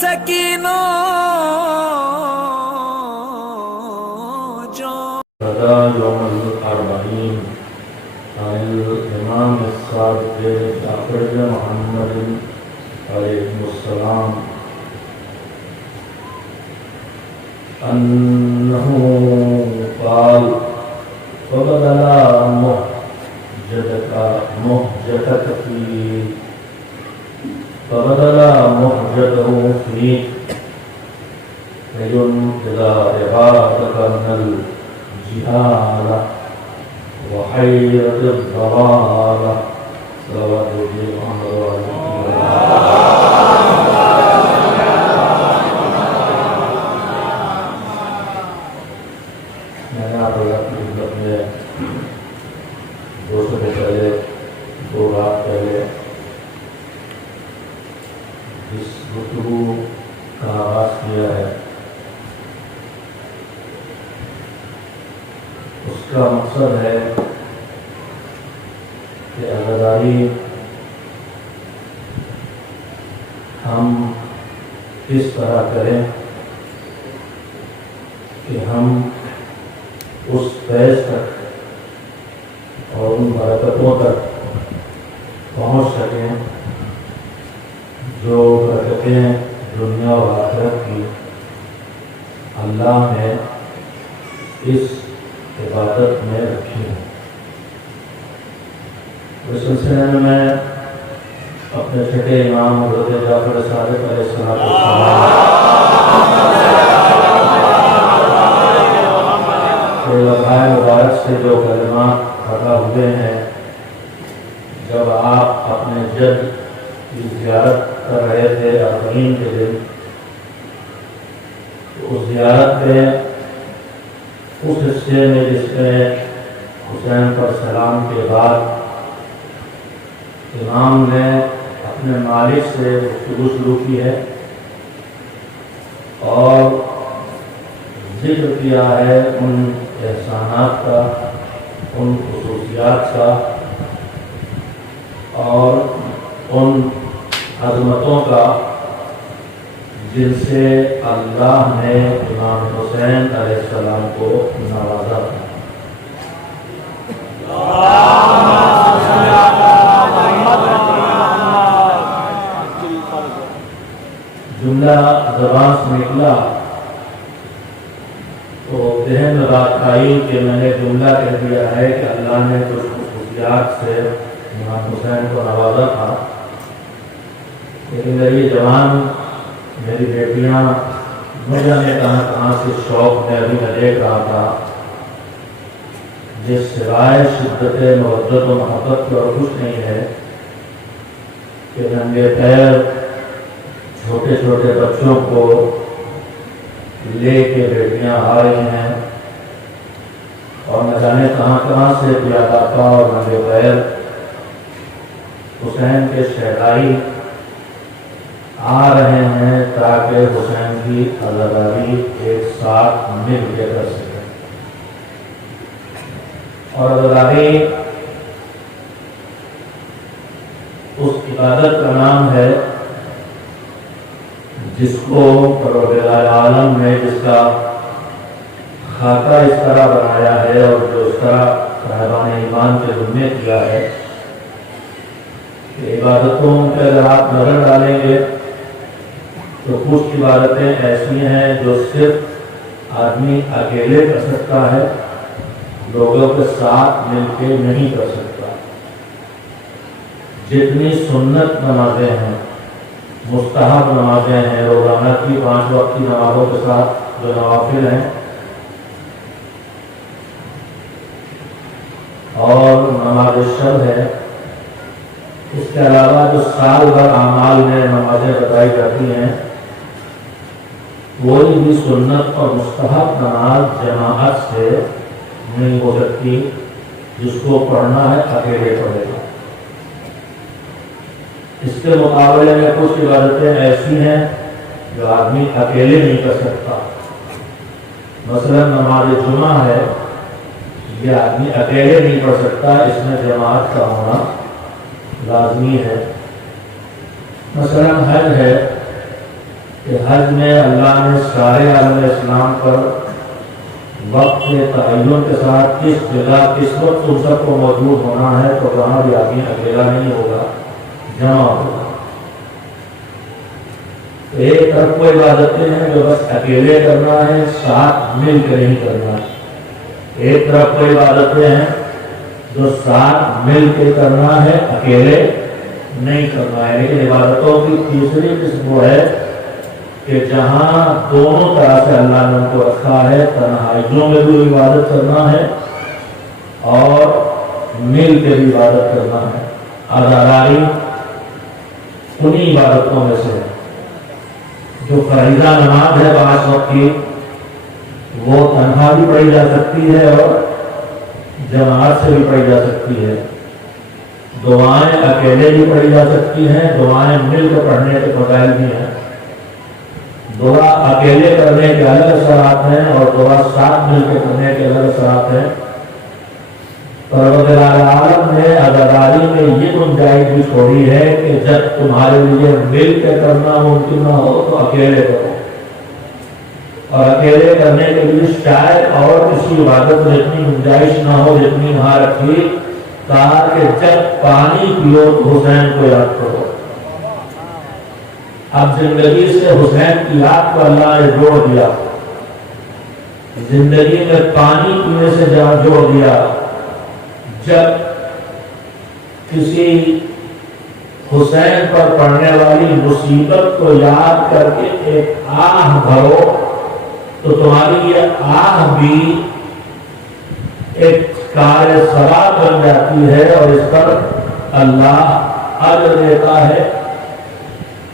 سکینوں جو یوم الاربعین عن الامام الصادق جعفر بن محمد علیہ السلام انہ قال فبدل مہجتک فی فبدل مہجته فی لينقذ عبادك من الجهالة وحيرة الضلالة صلوات الله میں نے آپ کی خدمت میں دو رات پہلے جس گفتگو کا آغاز کیا ہے اس کا مقصد ہے کہ عزاداری ہم کس طرح کریں کہ ہم اس فیض تک اور ان برکتوں تک پہنچ سکیں جو برکتیں دنیا و آخرت کی اللہ نے اس عبادت میں رکھی ہے۔ اس سلسلے میں میں اپنے چھٹے امام حضرت جعفر صادق علیہ السلام کے لمحہ مبارک سے جو کلمات ادا ہوئے ہیں جب آپ اپنے جد کی زیارت کر رہے تھے اربعین کے دن، تو اس زیارت پہ اس حصے میں جس میں حسین پر سلام کے بعد امام نے اپنے مالک سے گفتگو شروع کی ہے اور ذکر کیا ہے ان احسانات کا، ان خصوصیات کا اور ان عظمتوں کا جن سے اللہ نے امام حسین علیہ السلام کو نوازا تھا۔ جملہ زبان سے نکلا تو ذہن میں بات آئی کہ میں نے جملہ کہہ دیا ہے کہ اللہ نے کچھ خصوصیات سے امام حسین کو نوازا تھا، لیکن میری جوان میری بیٹیاں مجھے کہاں سے شوق میں ابھی میں دیکھ رہا تھا جس سوائے شدت محبت و محبت کو اور کچھ نہیں ہے کہ ننگے پیر چھوٹے چھوٹے بچوں کو لے کے بیٹیاں آ رہی ہیں اور نہ جانے کہاں سے پیادہ پا اور ننگے پیر حسین کے شہدائی آ رہے ہیں تاکہ حسین کی عزاداری ایک ساتھ مل کے کر سکے۔ اور عزاداری اس عبادت کا نام ہے جس کو پروردگار عالم نے جس کا خاکہ اس طرح بنایا ہے اور جو اس طرح صاحبان ایمان کے ذمہ کیا ہے کہ عبادتوں پہ اگر آپ نظر ڈالیں گے تو کچھ عبادتیں ایسی ہیں جو صرف آدمی اکیلے کر سکتا ہے، لوگوں کے ساتھ مل کے نہیں کر سکتا۔ جتنی سنت نمازیں ہیں، مستحب نمازیں ہیں، روزانہ کی 5 وقت کی نمازوں کے ساتھ جو نوافل ہیں اور نماز شب ہے، اس کے علاوہ جو سال بھر اعمال میں نمازیں بتائی جاتی ہیں، کوئی بھی سنت اور مستحب نماز جماعت سے نہیں ہو سکتی، جس کو پڑھنا ہے اکیلے پڑھے گا۔ اس کے مقابلے میں کچھ عبادتیں ایسی ہیں جو آدمی اکیلے نہیں کر سکتا، مثلا نماز جمعہ ہے، یہ آدمی اکیلے نہیں پڑھ سکتا، اس میں جماعت کا ہونا لازمی ہے۔ مثلا حج ہے، کہ حج میں اللہ نے سارے عالم اسلام پر وقت کے تعین کے ساتھ کس جگہ کس وقت ان سب کو موجود ہونا ہے، تو وہاں بھی آدمی اکیلا نہیں ہوگا، جمع ہوگا۔ ایک طرف وہ عبادتیں ہیں جو بس اکیلے کرنا ہے، ساتھ مل کر نہیں کرنا ہے۔ ایک طرف وہ عبادتیں ہیں جو ساتھ مل کے کرنا ہے، اکیلے نہیں کرنا ہے۔ لیکن عبادتوں کی تیسری قسم وہ ہے کہ جہاں دونوں طرح سے اللہ نے ان کو رکھا ہے، تنہائیوں میں بھی عبادت کرنا ہے اور مل کے بھی عبادت کرنا ہے۔ عزاداری انہی عبادتوں میں سے ہے۔ جو فریضہ نماز ہے 5 وقت کی، وہ تنہا بھی پڑھی جا سکتی ہے اور جماعت سے بھی پڑھی جا سکتی ہے۔ دعائیں اکیلے بھی پڑھی جا سکتی ہیں، دعائیں مل کر پڑھنے کے فضائل بھی ہیں۔ دعا اکیلے کرنے کے الگ اثرات ہیں اور دعا ساتھ مل کے کرنے کے الگ اثرات ہیں۔ پروردگار عالم نے عزاداری میں یہ گنجائش بھی چھوڑی ہے کہ جب تمہارے لیے مل کے کرنا ممکن نہ ہو تو اکیلے کرو، اور اکیلے کرنے کے لیے شاید اور کسی عبادت میں اتنی گنجائش نہ ہو جتنی وہاں رکھی، کہا کہ جب پانی پیو تو حسین کو یاد کرو۔ اب زندگی سے حسین کی یاد کو اللہ نے جوڑ دیا، زندگی میں پانی پینے سے جوڑ دیا۔ جب کسی حسین پر پڑنے والی مصیبت کو یاد کر کے ایک آہ بھرو تو تمہاری یہ آہ بھی ایک کار ثواب بن جاتی ہے اور اس پر اللہ اجر دیتا ہے۔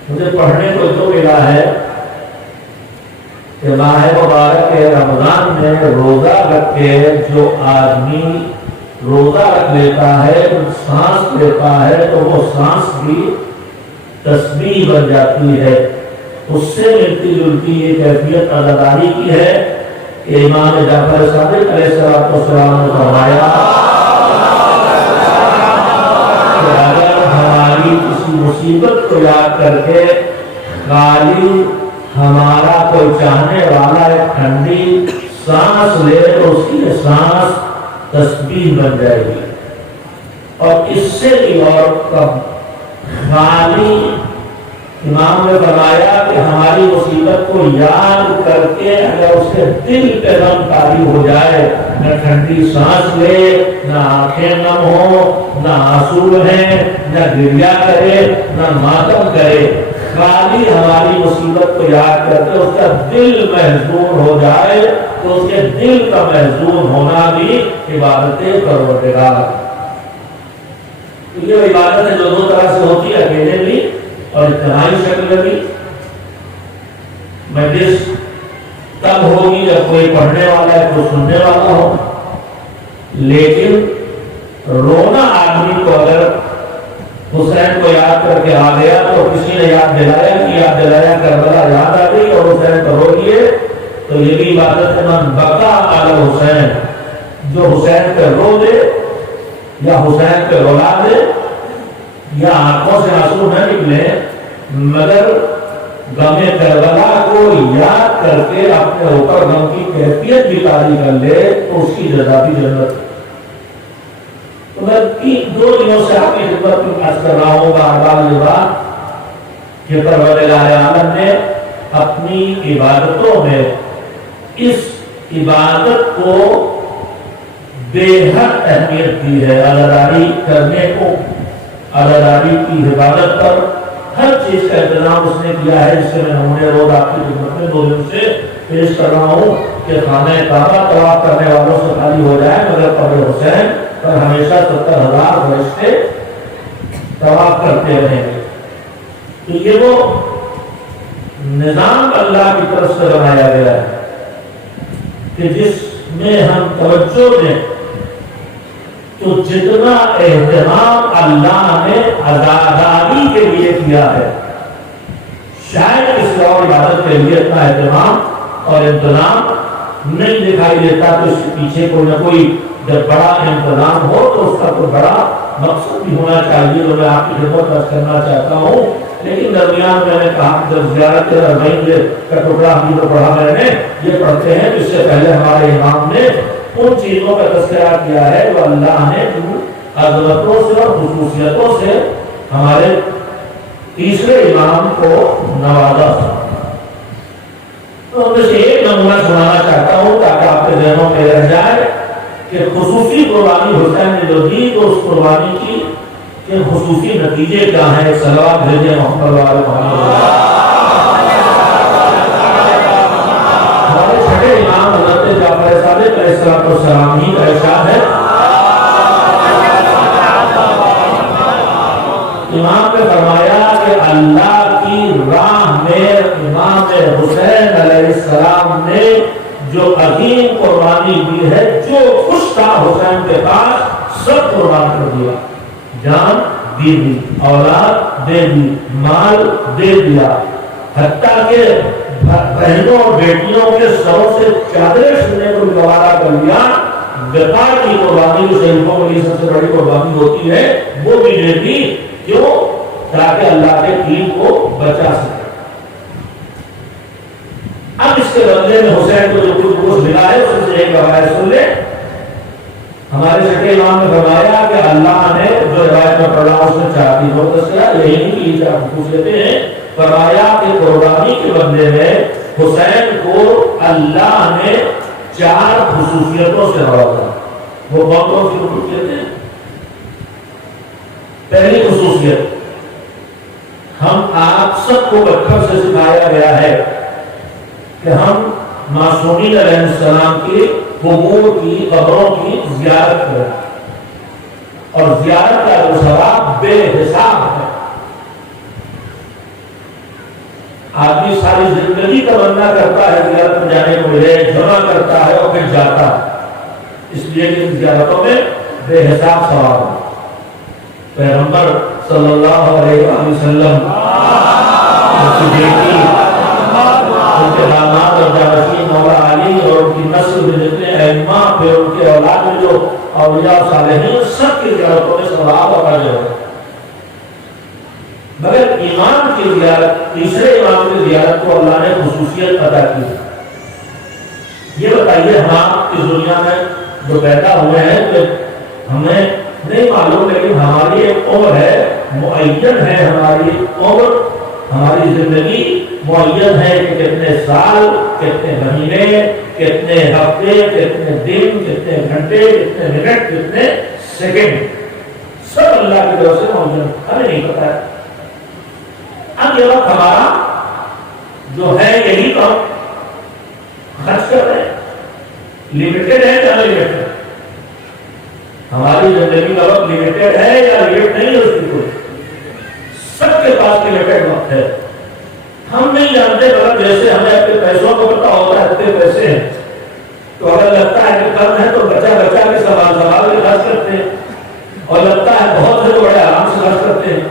مجھے پڑھنے کو جو ملا ہے کہ ماہ مبارک رمضان میں روزہ رکھ کے جو آدمی روزہ رکھ لیتا ہے، سانس لیتا ہے، تو وہ سانس بھی تسبیح بن جاتی ہے۔ اس سے ملتی جلتی یہ کیفیت عزاداری کی ہے کہ امام جعفر صادق علیہ السلام نے فرمایا کہ اگر ہماری کسی مصیبت کو یاد کر کے خالی ہمارا کوئی چاہنے والا ایک ٹھنڈی سانس لے تو اس کی سانس تسبیح بن جائے گی۔ اور اس سے بھی اور کم خالی امام نے فرمایا کہ ہماری مصیبت کو یاد کر کے اگر اس کے دل پہ غم طاری ہو جائے، نہ ٹھنڈی سانس لے، نہ آنکھیں نم ہو، نہ آنسو ہیں، نہ گریہ کرے، نہ ماتم کرے، خالی ہماری مصیبت کو یاد کر کے اس کا دل محزون ہو جائے تو اس کے دل کا محزون ہونا بھی عبادت پروردگار۔ یہ عبادت ہے جو دو طرح سے ہوتی ہے، اکیلے بھی اور اجتماعی شکل میں بھی۔ مجلس تب ہوگی جب کوئی پڑھنے والا ہے، کوئی سننے والا ہو، لیکن رونا آدمی کو اگر حسین کو یاد کر کے آ گیا تو کسی نے یاد دلایا کربلا یاد آ گئی اور حسین کو رو لیے، تو یہ بھی عبادت ہے۔ من بقا علی حسین، جو حسین پہ رو دے یا حسین پہ رولا دے یا آنکھوں سے آنسو نہ نکلے مگر غم کربلا کو یاد کر کے اپنے اوپر غم کی کیفیت بھی طاری کر لے تو اس کی جزا بھی جنت ہے۔ تو میں 2 دنوں سے آپ کی خدمت میں عرض کر رہا ہوں کہ پروردگار عالم نے اپنی عبادتوں میں اس عبادت کو بے حد اہمیت دی ہے۔ عزاداری کرنے کو، عزاداری کی حفاظت پر ہر چیز کا انتظام اس نے کیا ہے، جس سے میں نمونے روز آپ کی خدمت میں 2 دن سے پیش کر رہا ہوں کہ خانہ کعبہ طواف کرنے والوں سے خالی ہو جائے مگر قبر حسین پر ہمیشہ 70,000 فرشتے طواف کرتے رہیں گے۔ تو یہ وہ نظام اللہ کی طرف سے بنایا گیا ہے کہ جس میں ہم توجہ دیں تو جتنا اہتمام اللہ نے عزاداری کے لیے کیا ہے، شاید کسی اور عبادت کے لیے اتنا اہتمام اور انتظام نہیں دکھائی دیتا۔ تو اس کے پیچھے کوئی نہ کوئی جب بڑا انتظام ہو تو اس کا کوئی بڑا مقصد بھی ہونا چاہیے۔ تو میں آپ کی خدمت عرض کرنا چاہتا ہوں لیکن درمیان میں نے کہا جب زیارت کا ٹکڑا ہم کو پڑھا میں نے یہ پڑھتے ہیں اس سے پہلے ہمارے امام نے ان چیزوں کا تذکرہ کیا ہے جو اللہ نے عظمتوں سے اور خصوصیتوں سے ہمارے تیسرے امام کو نوازا تھا. تو ان سے ایک نمونہ سنانا چاہتا ہوں تاکہ آپ کے ذہنوں میں رہ جائے کہ خصوصی قربانی حسین نے جو دی تو اس قربانی کی کہ خصوصی نتیجے کیا ہیں. صلوات بھیجے محمد وعلی محمد. ہمارے چھٹے امام حضرت جعفر صادق علیہ السلام ہی کا ارشاد ہے. امام نے فرمایا کہ اللہ کی راہ میں امام حسین علیہ السلام نے جو عظیم قربانی دی ہے, جو خوش تھا حسین کے پاس سب قربان کر دیا. جان دے دی, اولاد دے دی, مال دے دیا, حتیٰ کہ بہنوں اور بیٹیوں کے سروں سے چادریں چھیننے کو گوارا کر لیا. وقار کی قربانی جو شریفوں کے لیے سب سے بڑی قربانی ہوتی ہے وہ بھی دے دی. کیوں؟ تاکہ اللہ کے دین کو بچا سکے. اب اس کے بدلے میں حسین کو جو کچھ گوشت ملا ہے اس سے ایک روایت سن لے. ہمارے چھٹے امام نے فرمایا کہ اللہ نے جو روایت میں پڑھا اس میں 4 چیزوں کا تذکرہ, یہی نہیں کہ 4 خصوصیتیں ہیں. فرمایا کہ قربانی کے بدلے میں حسین کو اللہ نے 4 خصوصیتوں سے نوازا. وہ کون سی خصوصیتیں ہیں؟ پہلی خصوصیت, ہم آپ سب کو بچپن سے سکھایا گیا ہے کہ ہم معصومین علیہ السلام کی قبور کی, قبروں کی زیارت کریں, اور زیارت کا جو ثواب بے حساب ہے. آدمی ساری زندگی تمنا کرتا ہے زیارت میں جانے کو ملے, جمع کرتا ہے اور پھر جاتا ہے, اس لیے کہ ان زیارتوں میں بے حساب ثواب ہے. پیغمبر صلی اللہ علیہ وسلم ان کی بیٹی, ان کے داماد اور جانشین مولا علی اور ان کی نسل میں جتنے ائمہ, پھر ان کے اولاد میں جو اولیاء صالحین, سب کی زیارتوں میں ثواب اور اجر ہے. مگر امام کی زیارت, تیسرے امام کی زیارت کو اللہ نے خصوصیت عطا کی. یہ بتائیے ہم آپ اس دنیا میں جو پیدا ہوئے ہیں کہ ہمیں نہیں معلوم, لیکن ہماری ایک عمر ہے, معین ہے ہماری عمر, ہماری زندگی معین ہے کہ کتنے سال, کتنے مہینے, کتنے ہفتے, کتنے دن, کتنے گھنٹے, کتنے منٹ, کتنے سیکنڈ, سب اللہ کی طرف سے معین, ہمیں نہیں پتا ہے. اب یہ وقت ہمارا جو ہے یہی تو خرچ کر رہے ہیں. لمیٹڈ ہے یا لمیٹڈ؟ ہماری زندگی کا وقت لمیٹڈ ہے یا لمٹ نہیں ہے اس کی کوئی؟ سب کے پاس لمیٹڈ وقت ہے. ہم نہیں جانتے, مگر جیسے ہمیں اپنے پیسوں کو پتا ہوتا ہے اتنے پیسے ہیں, تو اگر لگتا ہے کہ کم ہے تو بچا بچا کے سوال کے خرچ کرتے ہیں, اور لگتا ہے بہت ہے تو بڑے آرام سے خرچ کرتے ہیں.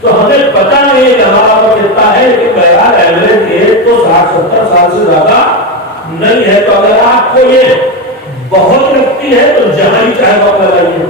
تو ہمیں پتا نہیں ہے کہ ہمارا وقت کتنا ہے, لیکن میرا ایوریج ایج تو 60-70 سال سے زیادہ نہیں ہے. تو اگر آپ کو یہ بہت لگتی ہے تو جہاں ہی چاہے وقت لگائیے,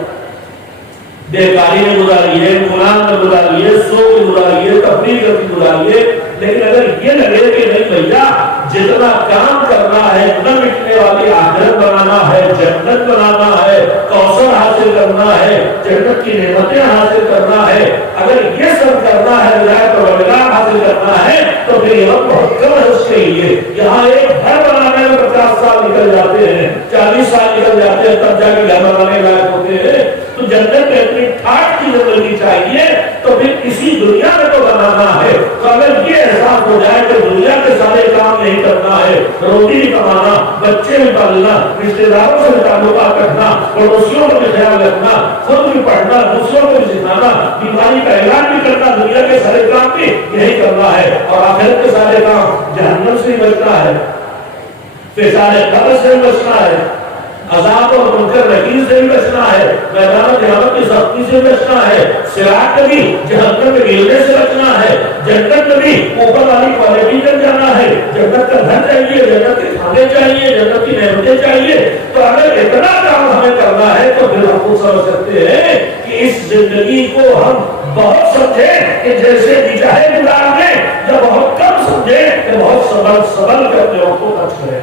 بیکاری میں گزاریے, قرآن میں گزاریے, سو میں گزاریے, تفریح کر کے گزاریے. لیکن اگر یہ لگے کہ نہیں بھیا جتنا کام کرنا ہے, نہ مٹنے والی آخرت بنانا ہے, جنت بنانا ہے, کوثر حاصل کرنا ہے, جنت کی نعمتیں حاصل کرنا ہے, اگر یہ سب کرنا ہے, رضائے پروردگار حاصل کرنا ہے, تو پھر یہ وقت بہت کم ہے اس کے لیے. یہاں ایک گھر بنانے میں 50 سال نکل جاتے ہیں, 40 سال نکل جاتے ہیں, تب جا کے گھر بنانے لائق ہوتے ہیں. تو جنت میں اتنی ٹھاٹ کی زندگی چاہیے, تو پھر اسی دنیا میں تو بنانا ہے. تو اگر یہ احساس ہو جائے کہ دنیا کے سارے کام نہیں کرنا ہے, روٹی بھی کمانا, بچے بھی پالنا, رشتے داروں سے تعلقات رکھنا, پڑوسیوں کا بھی خیال رکھنا, خود بھی پڑھنا, دوسروں کو بھی سکھانا, بیماری کا علاج بھی کرنا, دنیا کے سارے کام بھی یہی کرنا ہے, اور آخرت کے سارے کام جہنم سے بچنا ہے, فساد قبر سے بچنا ہے, عذاب اور منکر نکیر سے بھی بچنا ہے, میدان قیامت کی سختی سے بچنا ہے, صراط میں بھی جہنم میں گرنے سے بچنا ہے, جنت میں بھی اوپر والی کوالٹی تک جانا ہے, جنت کا گھر چاہیے, جنت کے کھانے چاہیے, جنت کی نعمتیں چاہیے. تو اگر اتنا کام ہمیں کرنا ہے تو پھر ہم خود سمجھ سکتے ہیں کہ اس زندگی کو ہم بہت سب سمجھیں کہ جیسے بھی چاہے گزار دیں، یا بہت کم سمجھیں کہ بہت سبل کے اپنے وقت کو خرچ کریں۔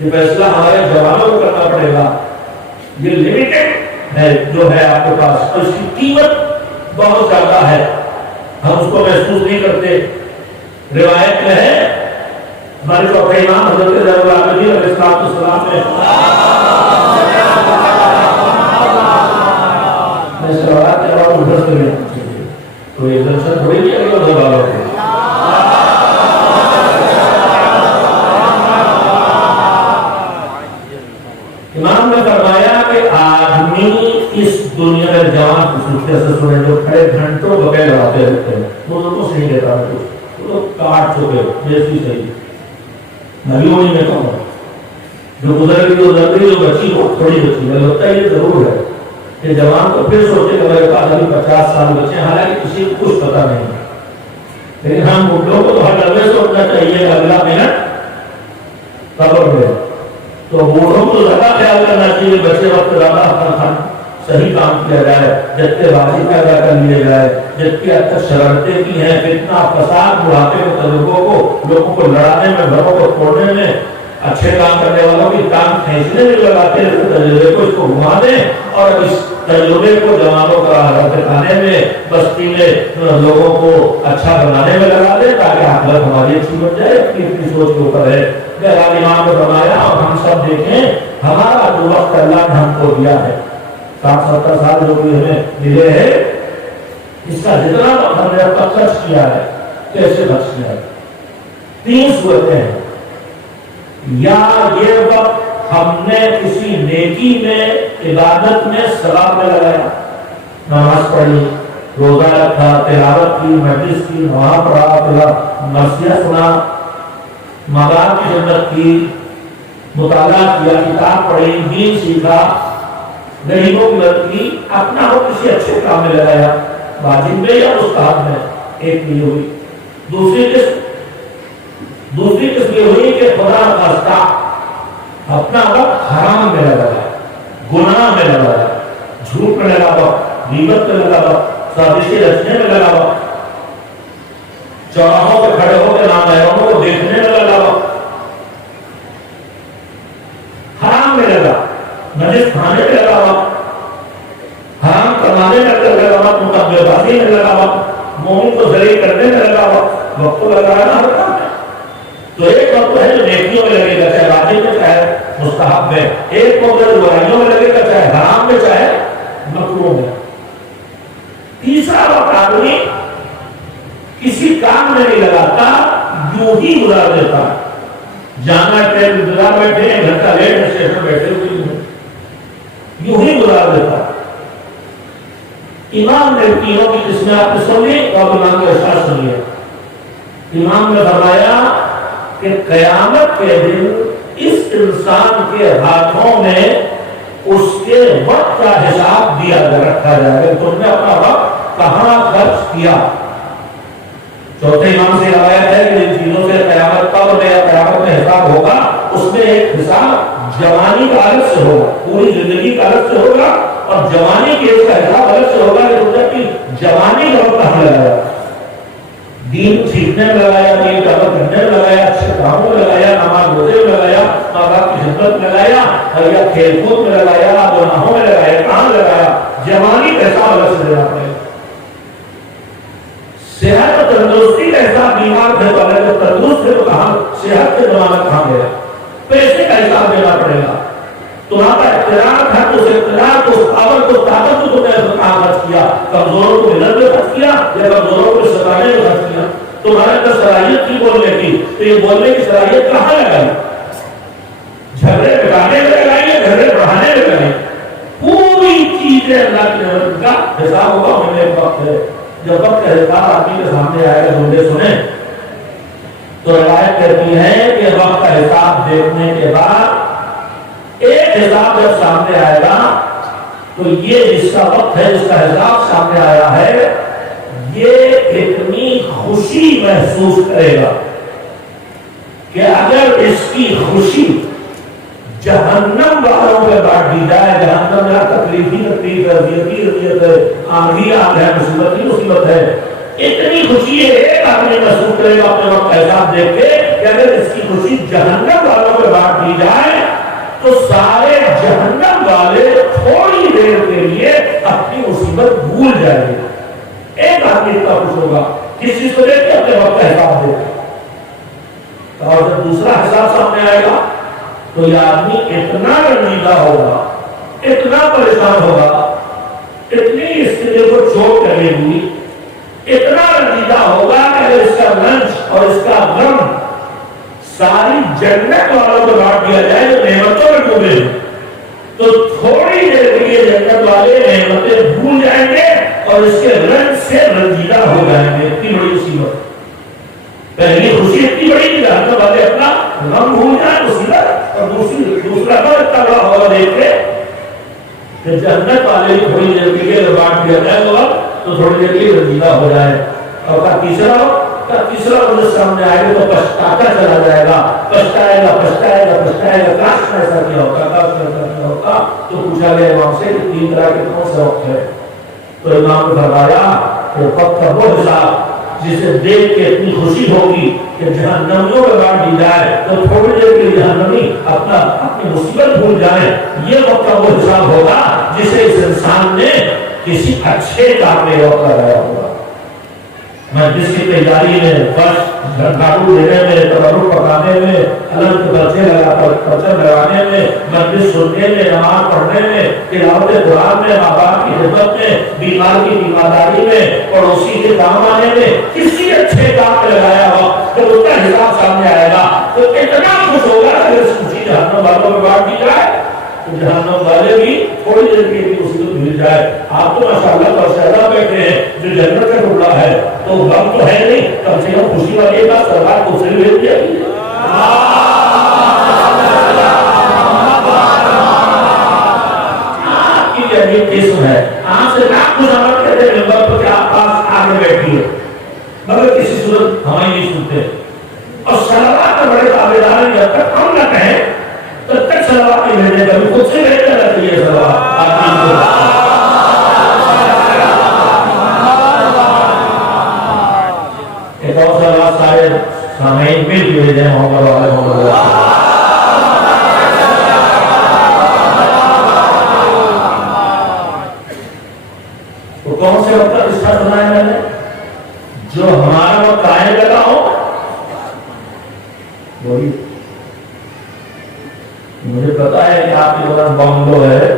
یہ فیصلہ ہمارے جوانوں کو کرنا پڑے گا۔ یہ لمیٹڈ ہے جو ہے آپ کے پاس، اور اس کی قیمت بہت زیادہ ہے، ہم اس کو محسوس نہیں کرتے۔ روایت میں ہے ہمارے چوتھے امام حضرت زین العابدین علیہ السلام نے سوالات کے بعد ادھر سے لے تو یہ درشن تھوڑی نہیں ہے ادھر والوں کے۔ امام نے فرمایا کہ آدمی اس دنیا میں جوان خصوصیت سے سنے جو کھڑے گھنٹوں بغیر لڑاتے رہتے ہیں، وہ تو صحیح دیتا ہے، وہ تو کاٹ چکے جیسی صحیح نبیوں میں کہوں جو گزر گئی جو گزر گئی، جو بچی ہو تھوڑی بچی ہے، لگتا ہے یہ ضرور ہے کہ جوان کو پھر سوچے کہ میرے پاس ابھی 50 سال بچے ہیں، حالانکہ کسی کو کچھ پتا نہیں، لیکن ہم بڈھوں کو تو ہر لمحے سوچنا چاہیے کہ اگلا منٹ قبر میں، تو بوڑھوں کو زیادہ خیال کرنا چاہیے بچے وقت زیادہ اپنا صحیح کام کیا جائے، جبکہ بازی پیدا کر لیے جائے، جبکہ اچھا شرارتیں کی ہیں، فتنہ فساد بڑھاپے کے تجربوں کو لوگوں کو لڑانے میں، گھروں کو توڑنے میں، اچھے کام کرنے والوں کی کام کھینچنے میں لگاتے ہیں، تجربے کو اس کو گھما دیں اور اس تجربے کو جوانوں کا راہ دکھانے میں، بستی میں لوگوں کو اچھا بنانے میں لگا دیں تاکہ آخرت ہماری اچھی بن جائے۔ اپنی سوچ کے اوپر ہے۔ بہرحال امام نے فرمایا اور ہم سب دیکھیں ہمارا جو وقت اللہ نے ہم کو دیا ہے 60-70 سال جو بھی ہمیں ملے ہیں، اس کا جتنا وقت ہم نے اب تک خرچ کیا ہے کیسے خرچ کیا ہے؟ 3 صورتیں ہیں۔ یا یہ وقت ہم نے کسی نیکی میں، عبادت میں، ثواب میں لگایا، نماز پڑھی، روزہ رکھا، تلاوت کی، مجلس کی، وہاں پڑھا، مرثیہ سنا، ماں باپ کی خدمت کی، مطالعہ کیا، کتاب پڑھی، دین سیکھا، غریبوں کی مدد کی، اپنا ہو کسی اچھے کام میں لگایا، واجب میں یا مستحب میں، ایک بھی ہوئی۔ دوسری قسم یہ ہوئی کہ خدا نخواستہ اپنا وقت حرام میں لگایا، گناہ میں لگایا، جھوٹ میں لگا وقت، غیبت میں لگا وقت، سازشیں رچنے میں لگا وقت، چوراہوں پہ کھڑے ہو کے نامحرموں کو دیکھنے میں لگا وقت، حرام میں لگا، نجس کھانے میں لگا وقت، حرام کمانے میں لگا وقت، مقابلے بازی میں لگا وقت، مومن کو ذلیل کرنے میں لگا وقت کو لگایا نا ہر کام میں۔ تو ایک وقت ہے جو نیکیوں میں لگے گا، چاہے واجب میں چاہے مستحب میں، ایک وقت جو برائیوں میں لگے گا، چاہے حرام میں چاہے مکروہ میں۔ تیسرا وقت آدمی کسی کام میں نہیں لگاتا، یوں ہی گزار دیتا ہے، جانا ٹرین انتظار بیٹھے ہیں، گھنٹہ لیٹ اسٹیشن بیٹھے ہوئے ہیں، یوں ہی گزار دیتا ہے۔ امام نے تینوں کی قسمیں آپ نے سنی اور امام کا ارشاد سنیے۔ امام نے فرمایا کہ قیامت کے دن اس انسان کے ہاتھوں میں اس کے وقت کا حساب دیا رکھا جائے گا، تم نے اپنا وقت کہاں خرچ کیا۔ چوتھے امام سے روایت ہے کہ ان چیزوں سے قیامت کا اور قیامت میں حساب ہوگا، اس میں ایک حساب جوانی کا الگ سے ہوگا، پوری زندگی کا الگ سے ہوگا، اور جوانی کے اس کا حساب الگ سے ہوگا کہ تم نے جوانی کا وقت کہاں لگایا، دین سیکھنے میں لگایا، دین کا عمل کرنے میں لگایا، اچھے کاموں میں لگایا، نماز روزے میں لگایا، ماں باپ کی خدمت میں لگایا، یا کھیل کود میں لگایا، گناہوں میں لگایا، کہاں لگایا، جوانی کا حساب الگ سے دینا پڑے گا۔ صحت اور تندرستی کا حساب بیمار تھے تو الگ، جب تندرست تھے تو کہاں صحت کے زمانہ کہاں گیا، پیسے کا حساب دینا پڑے گا۔ تمہارا اقتدار تھا تو اس اقتدار کو، پاور کو، طاقت کو تم نے کہاں خرچ کیا، کمزوروں کو ملت میں خرچ کیا یا کمزوروں کو ستانے میں خرچ کیا۔ تمہارے اندر صلاحیت تھی بولنے کی تو یہ بولنے کی صلاحیت کہاں لگائی، جھگڑے بٹانے میں لگائی یا جھگڑے بڑھانے میں لگائی۔ پوری چیزیں اللہ کی نعمت کا حساب ہوگا۔ ہونے ایک وقت ہے جب وقت کا حساب آدمی کے سامنے آئے گا، جملے سنیں تو روایت کہتی ہے کہ وقت کا حساب دیکھنے کے بعد ایک حساب جب سامنے آئے گا تو یہ جس کا وقت ہے، جس کا حساب سامنے آیا ہے، یہ اتنی خوشی محسوس کرے گا کہ اگر اس کی خوشی جہنم والوں پہ بانٹ دی جائے، جہنم میں تکلیف ہی تکلیف ہے، اذیت ہی اذیت ہے، آندھی آگ ہے، مصیبت ہی مصیبت ایک آدمی محسوس کرے گا اپنے وقت کا حساب دیکھ کے کہ اگر اس کی خوشی جہنم والوں پہ بانٹ دی جائے تو سارے جہنم والے تھوڑی دیر کے لیے اپنی مصیبت بھول جائیں گے. ایک آدمی اتنا خوش ہوگا کس چیز کو دیکھ کے اپنے وقت کا حساب دے گا. اور جب دوسرا حساب سامنے آئے گا تو یہ آدمی اتنا رنجیدہ ہوگا, اتنا پریشان ہوگا, اتنی اس کے دل کو چوٹ لگے گی, اتنا رنجیدہ ہوگا کہ اس کا رنج اور اس کا غم ساری جنت والوں کو بانٹ دیا جائے جو نعمتوں میں ڈوبے ہیں تو تھوڑی دیر کے لیے جنت والے نعمتیں بھول جائیں گے اور اس کے رنج سے رنجیدہ ہو جائیں گے. اتنی بڑی مصیبت, پہلی خوشی اتنی بڑی کہ جنت والے اپنا غم بھول جائیں مصیبت, اور دوسرا غم اتنا بڑا ہوگا دیکھ کے کہ جنت والے بھی تھوڑی دیر کے لیے بانٹ دیا جائے تو تھوڑی دیر کے لیے رنجیدہ ہو جائے. اور تیسرا مجھے سامنے آئے گا تو پچھتاتا چلا جائے گا, پچھتائے گا کاش میں ایسا کیا ہوتا, کاش میں ایسا کیا ہوتا. تو پوچھا گیا امام سے کہ 3 طرح کے کون سے وقت ہے, تو امام نے فرمایا کہ وقت کا وہ حساب جسے دیکھ کے اتنی خوشی ہوگی کہ جہنمیوں میں بانٹ دی جائے تو تھوڑی دیر کے لیے جہنمی اپنی مصیبت بھول جائیں. یہ وقت کا وہ حساب ہوگا جسے اس انسان نے کسی اچھے کام میں وقت لگایا ہوگا. مجلس کی تیاری میں, فرش جھاڑو دینے میں, تبرک پکانے میں, الگ کے پرچم لگانے میں, مجلس سننے میں, نماز پڑھنے میں, تلاوت قرآن میں, ماں باپ کی خدمت میں, بیمار کی بیمارداری میں, پڑوسی کے کام آنے میں, کسی اچھے کام میں لگایا ہوا جب اس کا حساب سامنے آئے گا تو اتنا خوش ہوگا اگر اس خوشی جہنم والوں میں بانٹ دی جائے تو جہنم والے بھی تھوڑی دیر کے لیے اسی کو مل جائے. آپ تو ماشاءاللہ پرشادہ بیٹھے ہیں جو جنت کا ٹکڑا ہے تو غم تو ہے نہیں, کم سے کم خوشی والے کا سرکار کو سے بھیج دیا. آپ کی یہ قسم ہے, آپ سے لاکھ خوشامد کہتے ہیں ممبر پر کہ آپ پاس آگے بیٹھی ہے مگر کسی صورت ہمیں نہیں سنتے. اور صلوات میں بڑے تابعدار ہیں, جب تک ہم نہ کہیں تب تک صلوات نہیں بھیجنے, کبھی خود سے بھیجنا رہتی ہے صلوات. ایک اور صلوات سارے سامعین مل کے بھیجیں محمد والے محمد تو کون سے وقت اس کا سنایا میں نے جو ہمارا وقت آنے لگا ہو وہی. مجھے پتا ہے کہ آپ کی طرف بانگلو ہے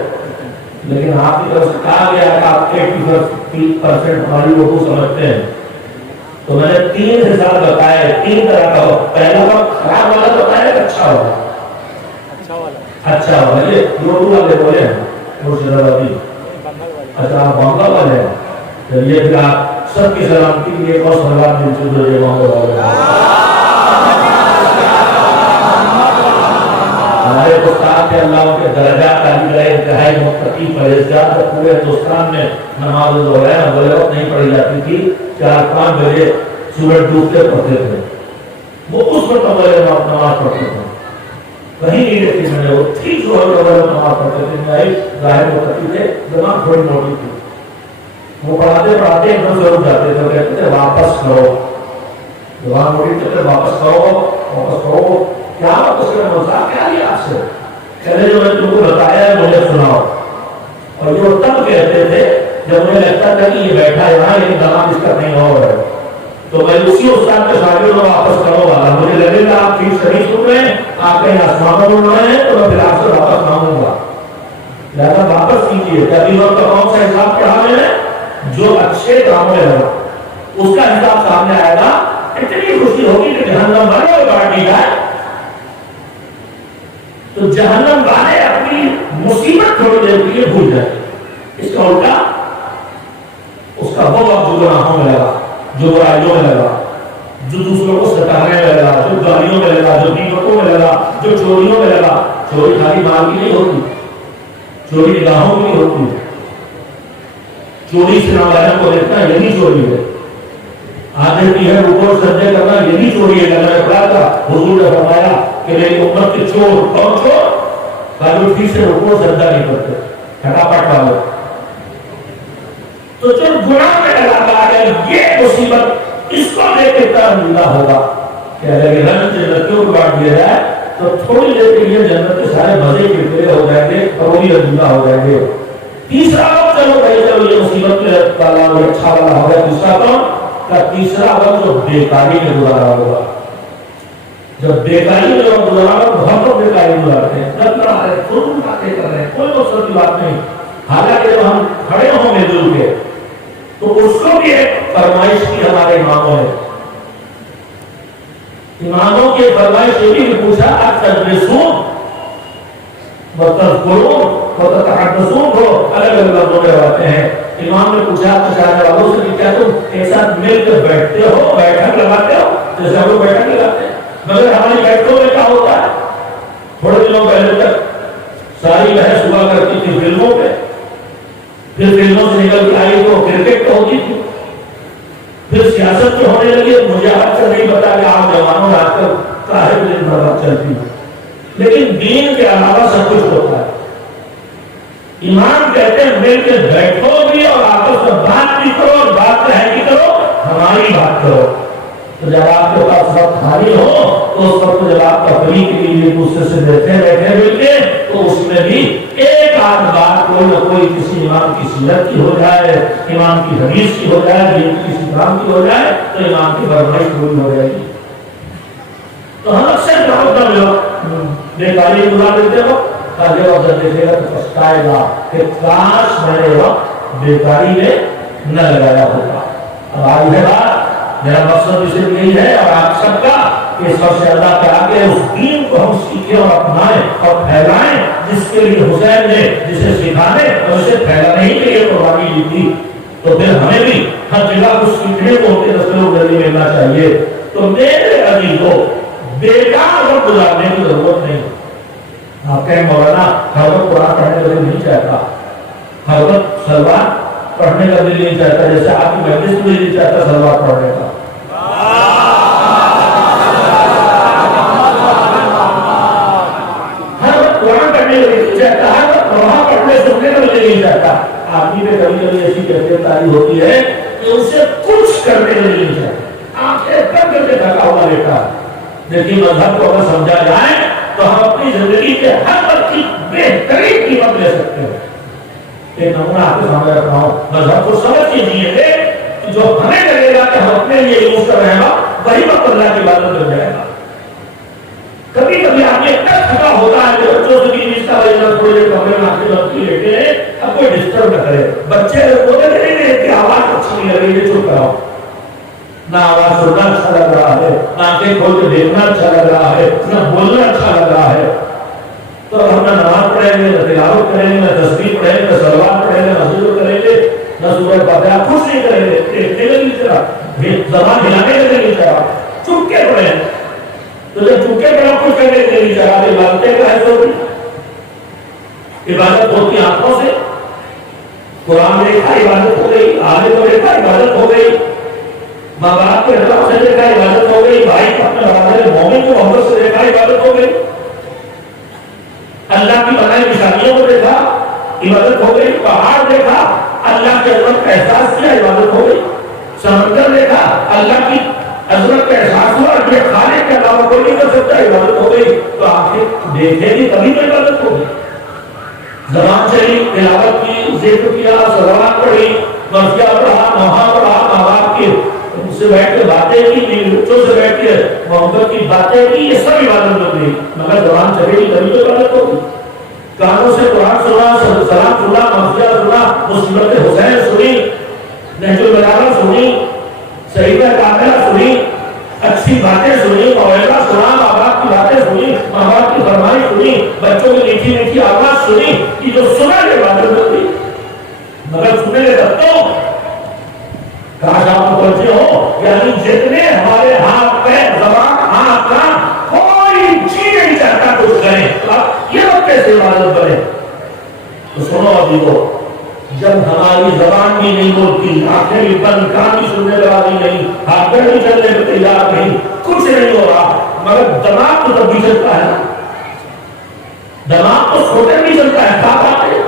لیکن آپ کی طرف سے کہا گیا کہ آپ 80% ہماری اردو سمجھتے ہیں تو میں نے 3 حساب بتائے, 3 طرح کا وقت. پہلا وقت خراب والا بتایا کہ اچھا ہوگا, اچھا ہوگا. یہ اردو والے بولے ہیں مرشد آبادی, اچھا آپ بنگال والے ہیں, چلیے پھر آپ سب کی سلامتی کے لیے اور سلام مل چکے ہیں بنگال والے. ہمارے استاد کے اللہ کے درجات عالی رہے, انتہائی متقی پرہیزگار, پورے ہندوستان میں نماز ظہر وقت نہیں پڑھی جاتی تھی, 4-5 بجے سورج ڈوبتے پڑھتے تھے, وہ اس وقت نماز پڑھتے تھے. کہیں نہیں دیکھی میں نے, وہ ٹھیک نماز پڑھتے تھے, ظاہر متقی تھے, دماغ تھوڑی موٹی تھی. وہ پڑھاتے پڑھاتے ایک دم ضرور جاتے تھے, کہتے تھے واپس کرو, دماغ موٹی تھے, واپس کرو. کیا اس نے مذاق کیا لیا آپ سے, پہلے جو میں تم کو بتایا ہے مجھے سناؤ. اور جو تب کہتے تھے جب مجھے لگتا تھا کہ یہ بیٹھا ہے یہاں لیکن نماز اس کا نہیں ہو رہا ہے تو میں اسی استاد کے شاگرد کو واپس کرو والا, مجھے لگے گا آپ ٹھیک صحیح سن رہے ہیں, آپ کہیں آسمان میں اڑ رہے ہیں تو میں پھر آپ سے واپس مانگوں گا. لہٰذا واپس کیجیے کہ ابھی وقت کون سا حساب پڑھا میں نے جو اچھے کاموں میں لگا اس کا حساب سامنے آئے گا. اتنی خوشی ہوگی کہ جہنم والوں میں بانٹ دی جائے تو جہنم والے اپنی مصیبت تھوڑی دیر کے لیے بھول جائے. اس کا الٹا اس کا وہ وقت جو گناہوں میں لگا, جو برائیوں میں لگا, جو دوسروں کو ستانے میں لگا, جو گالیوں میں لگا, جو دیوتوں میں لگا, جو چوریوں میں لگا. چوری خالی مال کی نہیں ہوتی, چوری نگاہوں کی ہوتی ہے. چوری سے نامحرم کو دیکھنا یہی چوری ہے. آدھے کی ہے اوپر سجدے کرنا یہی چوری ہے. اللہ نے کہا تھا, حضور نے فرمایا کہ میری امت کے چور کون چور, کالو ٹھیک سے اوپر سجدہ نہیں کرتے, پھٹافٹ والے. تو جو گناہ میں لگا ہے یہ مصیبت اس کو دیکھ کے کیا اندازہ ہوگا کہ اگر یہ رنگ جنتیوں کو بانٹ دیا جائے تو تھوڑی دیر کے لیے جنت کے سارے مزے کرکرے ہو جائیں گے، کروڑی اندازہ ہو جائیں گے۔ تیسرا وقت چلو بھائی چلو یہ مصیبت میں والا اور اچھا والا ہوگا، دوسرا کون کا تیسرا وقت جو بیکاری میں گزارا ہوگا۔ جب بیکاری میں جب گزارا ہوگا بہت لوگ بیکاری میں گزارتے ہیں، لگ رہا ہے خود باتیں کر رہے ہیں، کوئی مقصد کی بات نہیں، حالانکہ جب ہم کھڑے ہوں مل جل کے تو اس کو بھی ایک فرمائش کی ہمارے اماموں نے، اماموں کی فرمائش یہ بھی پوچھا اتدرسون وتذکرون وتتحدثون کو الگ الگ لفظوں میں رہتے ہیں۔ امام نے پوچھا چاہنے والوں سے کہ کیا تم ایک ساتھ مل کر بیٹھتے ہو، بیٹھک لگاتے ہو جیسے ہم لوگ بیٹھک لگاتے ہیں؟ مگر ہماری بیٹھکوں میں کیا ہوتا ہے؟ تھوڑے دنوں پہلے تک ساری بحث ہوا کرتی تھی فلموں پہ، پھر فلموں سے نکل کے آئی تو کرکٹ پہ ہوتی تھی، پھر سیاست پہ ہونے لگی۔ مجھے آج تک نہیں پتا کہ آپ جوانوں میں آج کل کاہے دن بھر بات چلتی ہے، لیکن دین کے علاوہ سب کچھ ہوتا ہے۔ امام کہتے ہیں مل کے بیٹھو بھی اور آپس میں بات بھی کرو، اور بات کہے بھی کرو، ہماری بات کرو۔ تو جب آپ کے پاس وقت خالی ہو تو اس وقت جب آپ تفریح کے لیے ایک دوسرے سے بیٹھے مل کے تو اس میں بھی ایک آدھ بات کوئی نہ کوئی کسی امام کی سیرت کی ہو جائے، امام کی حدیث کی ہو جائے، دین کی کسی کام کی ہو جائے تو امام کی فرمائش پوری ہو جائے گی۔ تو ہم اکثر بہت لوگ بیکاری گزار دیتے ہو، تاکہ وہ جب دیکھے گا تو پچھتائے گا کہ کاش میں نے وقت بیکاری میں نہ لگایا ہوگا۔ اب آئی ہے بات، میرا مقصد بھی صرف یہی ہے اور آپ سب کا کہ سب سے اللہ کے آگے اس دین کو ہم سیکھیں اور اپنائیں اور پھیلائیں جس کے لیے حسین نے جسے سکھانے اور اسے پھیلانے ہی کے لیے قربانی دی تھی۔ تو پھر ہمیں بھی ہر جگہ کچھ سیکھنے کو ان کے رسول کو ملنا چاہیے۔ تو میرے عزیز کو بیکار وقت گزارنے کی ضرورت نہیں۔ آپ کہیں مولانا ہر وقت قرآن پڑھنے کا دل نہیں چاہتا، ہر وقت سلوات پڑھنے کا دل نہیں چاہتا، جیسے آپ کی مجلس میں نہیں چاہتا سلوات پڑھنے کا۔ ہر وقت قرآن پڑھنے کا دل نہیں چاہتا، ہر وقت قرآن پڑھنے سننے کا دل نہیں چاہتا۔ آدمی میں کبھی کبھی ایسی کیفیت تاری ہوتی ہے کہ اسے کچھ کرنے کا دل نہیں چاہتا، آنکھیں بند کر کے تھکا ہوا رہتا ہے۔ لیکن مذہب کو اگر سمجھا جائے تو ہم اپنی زندگی کے ہر وقت کی بہترین قیمت لے سکتے ہیں۔ ایک نمونہ آپ کے سامنے رکھ رہا ہوں، مذہب کو سمجھ کے جیے گے جو ہمیں لگے گا کہ ہم اپنے لیے یوز کر رہے ہیں وہی وقت اللہ کی عبادت بن جائے گا۔ کبھی کبھی آدمی اتنا تھکا ہوتا ہے کہ بچوں سے بھی رشتہ تھوڑی دیر کمرے میں آتے وقت لیتے ہیں، اب کوئی ڈسٹرب نہ کرے۔ بچے بولتے نہیں کہ آواز اچھی نہیں لگ رہی ہے، چپ کراؤ۔ نہ آواز سننا اچھا لگ رہا ہے، نہ آنکھیں کھول کے دیکھنا اچھا لگ رہا ہے، نہ بولنا اچھا لگ رہا ہے۔ تو ہم نہ نماز پڑھیں گے، نہ تلاوت کریں گے، نہ تسبیح پڑھیں گے، نہ صلوات پڑھیں گے، نہ ذکر کریں گے، نہ سورہ فاتحہ کچھ نہیں کریں گے، دیکھنے کا نہیں چلا، زبان ہلانے کا نہیں چلا، چپ کے پڑھیں۔ تو جب چپ کے پڑھا کچھ کرنے کے نہیں چلا، عبادتیں کا ایسا ہوتی، عبادت ہوتی آنکھوں سے، قرآن دیکھا عبادت ہو گئی، آگے کو دیکھا عبادت ہو گئی، ماں باپ کے احترام سے دیکھا عبادت ہو گئی، بھائی کو اپنے برادر مومن کو محبت سے دیکھا عبادت ہو گئی، اللہ کی بنائی نشانیوں کو دیکھا عبادت ہو گئی، پہاڑ دیکھا اللہ کی عظمت کا احساس کیا عبادت ہو گئی، سمندر دیکھا اللہ کی عظمت کا احساس ہوا، اپنے خالق کے علاوہ کوئی نہیں کر سکتا عبادت ہو گئی۔ تو آخر دیکھے گی تبھی تو عبادت ہوگی۔ زبان چلی، تلاوت کی، ذکر کیا، صلوات پڑھی، مرثیہ پڑھا، نوحہ پڑھا، ماں باپ کی ان سے بیٹھ کے باتیں کی، میرے بچوں سے بیٹھ کے محبت کی باتیں کی، یہ سب عبادت بن گئی۔ مگر زبان چلے گی تبھی تو عبادت ہوگی۔ کانوں سے قرآن سنا، سلام سنا، مرثیہ سنا، مصیبت حسین سنی، نہج البلاغہ سنی، صحیفہ کاملہ سنی، اچھی باتیں سنی، موعظہ سنا، ماں باپ کی باتیں سنی، ماں باپ کی فرمائش سنی، بچوں کی میٹھی میٹھی آواز سنی، کہ جو سنا کے عبادت بن گئی۔ مگر سننے کے تب تو کاش آپ کو پہنچے ہو، یعنی جتنے ہمارے ہاتھ پیر زبان آنکھ کان کوئی چیز نہیں چاہتا کچھ کریں، تو آپ یہ وقت کیسے عبادت بنے؟ تو سنو ابھی کو، جب ہماری زبان بھی نہیں بولتی، آنکھیں بھی بند، کان بھی سننے کے راضی نہیں، ہاتھ پیر بھی چلنے کو تیار نہیں، کچھ نہیں ہو رہا، مگر دماغ تو تب بھی چلتا ہے نا، دماغ تو سوتے بھی چلتا ہے، کہاں آتے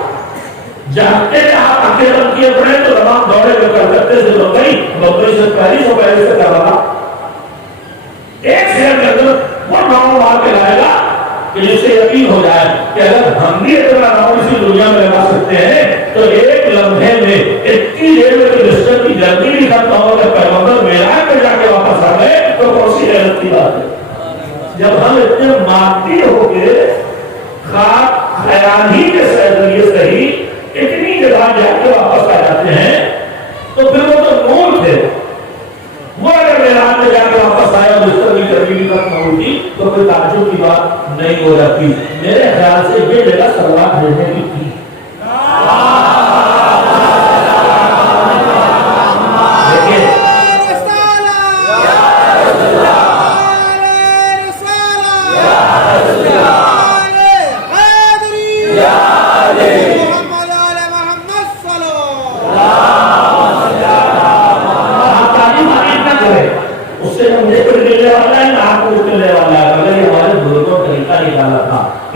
جاگتے ہیں آپ آنکھیں بند کیے پڑے تو دماغ دوڑے گا کلکتے سے بمبئی، بمبئی سے پیرس سو پہلے سے کر رہا، ایک شہر کے اندر وہ ناؤ مار کے لائے گا کہ جس سے یقین ہو جائے کہ اگر ہم بھی اتنا ناؤ اسی دنیا میں لگا سکتے ہیں تو ایک لمحے میں اتنی دیر میں کرسچن کی جلدی بھی ختم ہو کہ پیغمبر معراج پہ جا کے واپس آ گئے تو کون سی حیرت کی بات ہے؟ جب ہم اتنے مادی ہو کے خیال ہی کے ذریعے صحیح اتنی جگہ جا کے واپس آ جاتے ہیں تو پھر وہ تو نور تھے، وہ اگر معراج میں جا کے واپس آیا اور اس طرح کی گرمی بھی ختم ہوتی تو کوئی تعجب کی بات نہیں ہو جاتی۔ میرے خیال سے یہ جگہ سلوات بھیجنے کی تھی۔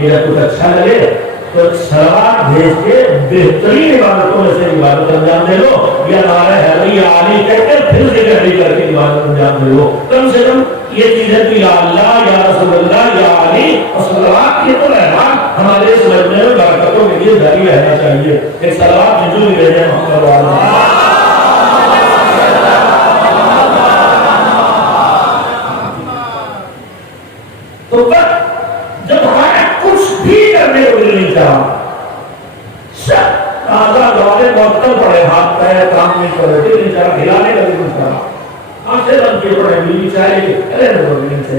اگر کچھ اچھا لگے تو سلوات بھیج کے بہترین عبادتوں میں سے عبادت انجام دے لو، یا نعرہ حیدری یا علی کہہ کے پھر ذکر بھی کر کے عبادت انجام دے لو۔ کم سے کم یہ چیزیں کہ یا اللہ یا رسول اللہ یا علی اور سلوات کی تو رحمان ہمارے اس مجمع میں برکتوں کے لیے جاری رہنا چاہیے۔ ایک سلوات مجھے بھی بھیجے محمد والا تو جب ہمارا کچھ بھی کرنے کو دل نہیں چاہا، سب تازہ دوارے معطل پڑے، ہاتھ پیر کام نہیں کر رہے، دل نہیں چاہا، ہلانے کا دل نہیں چاہا، آنکھیں بند کے پڑے، بیوی چاہے کہ ارے نہیں سے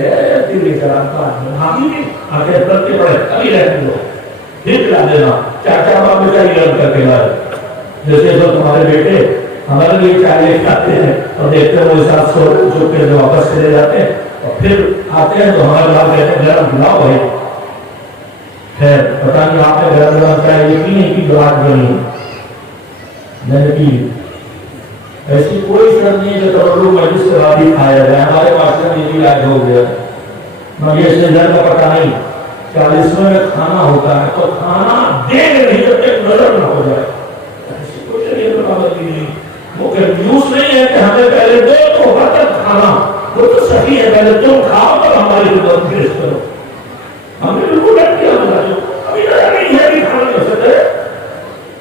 دل نہیں چاہا، آنکھیں بند کے پڑے، ابھی رہنے دو، پھر کھلا دینا، چاچا باپ میں چاہیے لڑ کر کے لائے، جیسے جو تمہارے بیٹے ہمارے لیے چائے لے کے آتے ہیں اور دیکھتے ہیں وہ ساتھ سو جو کہ واپس چلے جاتے ہیں اور پھر آتے ہیں تو ہمارے باپ کہتے ہیں میرا بلاؤ ہے، خیر پتا نہیں آپ نے گھر گرم چاہے یہ پی نہیں کی دعات بنی میں نے پی، ایسی کوئی شرط نہیں ہے کہ تبرک مجلس کے بعد ہی کھایا جائے، ہمارے پاس میں یہ بھی علاج ہو گیا، مگر اس نے گھر کا پتا نہیں 40ویں میں کھانا ہوتا ہے تو کھانا دے نہیں جب تک نظر نہ ہو جائے، ایسی کوئی شریعت میں پابندی نہیں، وہ کنفیوز نہیں ہے کہ ہمیں پہلے دو تو وقت تک کھانا، وہ تو صحیح ہے، پہلے تم کھاؤ تو ہماری خدمت پیش کرو، ہمیں بالکل ڈر کیا ہوگا جو ابھی نہیں ہے بھی کھانا نہیں ہو سکتے،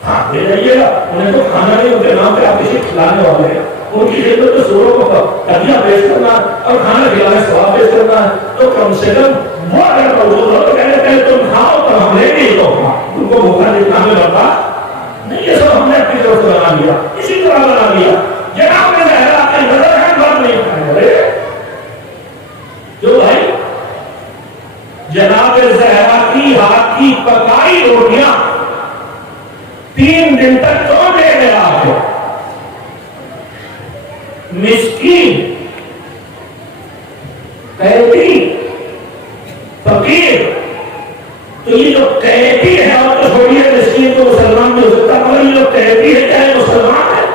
ہاں دے جائیے گا، انہیں تو کھانا نہیں، ان کے نام پہ آپ اسے کھلانے والے ہیں، ان کی خدمت میں سوروں کو کبیاں پیش کرنا اور کھانا کھلانے سواب پیش کرنا ہے، تو کم سے کم وہ اگر موجود ہو تو کہنے پہلے تم کھاؤ تو ہم لیں گے تو ان کو بھوکا دیکھنا ہمیں بڑھتا نہیں، یہ سب ہم نے اپنی طرف سے بنا لیا، اسی طرح بنا لیا، جناب میں زہرا اپنے نظر ہے بات نہیں کھانے والے جو بھائی جناب زہرا کی ہاتھ کی پکائی روٹیاں 3 دن تک کون دے گیا آپ کو؟ مسکین، قیدی، فقیر، تو یہ جو قیدی ہے اور تو چھوڑیے مسکین تو مسلمان نہیں ہو سکتا، مگر یہ جو قیدی ہے چاہے مسلمان ہے،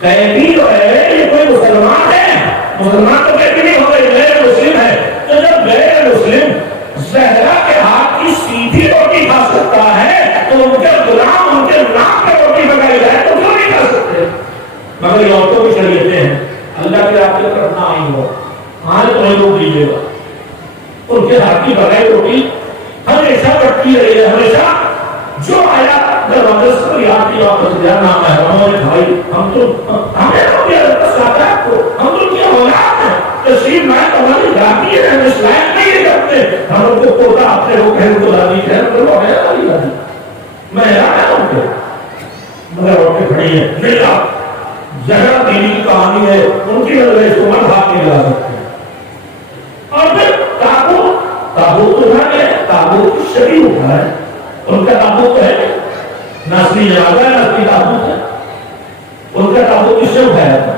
قیدی جو ہے یہ کوئی مسلمان ہے، مسلمان تو قیدی نہیں ہو گئے، غیر مسلم ہے، تو جب غیر مسلم زہرا کے ہاتھ کی سیدھی روٹی کھا سکتا ہے تو ان کے غلام ان کے نام پہ روٹی پکائی جائے تو کیوں نہیں کھا سکتے؟ مگر یہ عورتوں کی شریعتیں ہیں، اللہ کے آپ کے طرف نہ آئی ہو، آنے تو نہیں روک دیجیے گا، ان کے ہاتھ کی پکائی روٹی ہمیشہ بٹتی رہی ہے، ہمیشہ جو آیا دروازے سے یاد کی واپس دیا نام ہے ہمارے بھائی، ہم تو ہمیں روٹی رس آتا ہے آپ کو، ہم تو کیا اولاد ہیں، تشریف میں ہماری دادی ہے، ہم اسلام نہیں کرتے، ہم ان کو پوتا اپنے وہ کہیں تو دادی کہیں تو وہ ہے والی دادی، میں حیران ہے ان کے، مگر روٹی کھڑی ہے، نہیں آپ زہرا بیوی کی کہانی ہے، ان کی وجہ سے عمر ہاتھ نہیں لا سکتے، اور پھر تابوت اٹھا کے تابوت شریف اٹھا ہے، ان کا تابوت تو ہے نسلی جنازہ ہے، نسلی تابوت ہے، ان کا تابوت کس سے اٹھایا تھا؟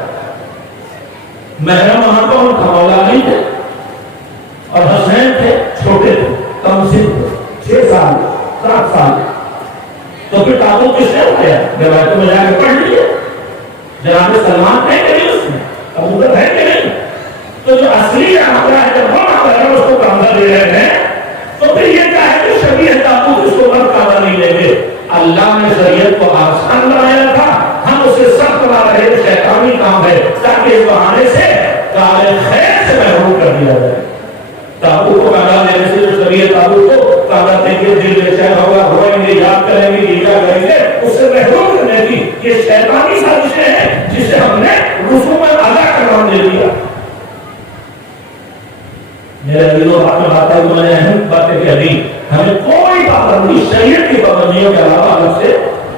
محرم وہاں پر ان مولا علی تھے اور حسین تھے، چھوٹے تھے، کم سن تھے، 6 سال 7 سال، تو پھر تابوت کس نے اٹھایا؟ روایتوں میں جا کے پڑھ لیجیے، جناب سلمان ہے کہ نہیں اس میں، ابو بکر ہے کہ نہیں، تو جو اصلی معاملہ ہے جب ہم اس کو کاندھا دے رہے ہیں تو پھر یہ کیا ہے کہ شبیہ تابوت اس کو مر کاندھا نہیں لیں گے، اللہ نے شریعت کو آسان بنایا تھا، ہم اسے سخت بنا رہے ہیں، شیطانی شیطانی کام ہے تاکہ اس بہانے سے کار خیر سے محروم کر دیا جائے. تابوت کو کاغذ لینے سے جو سبھی تابوت کو کاغذ دیں گے دل بے چین ہوگا روئیں گے یاد کریں گے گرجا کریں گے اس سے محروم کرنے کی یہ شیطانی سازشیں ہیں جسے ہم نے رسوم ادا کا نام دے دیا. میرے عزیزوں بات میں بات ہے تو میں نے اہم بات ہے کہ ابھی ہمیں کوئی پابندی شریعت کی پابندیوں کے علاوہ الگ سے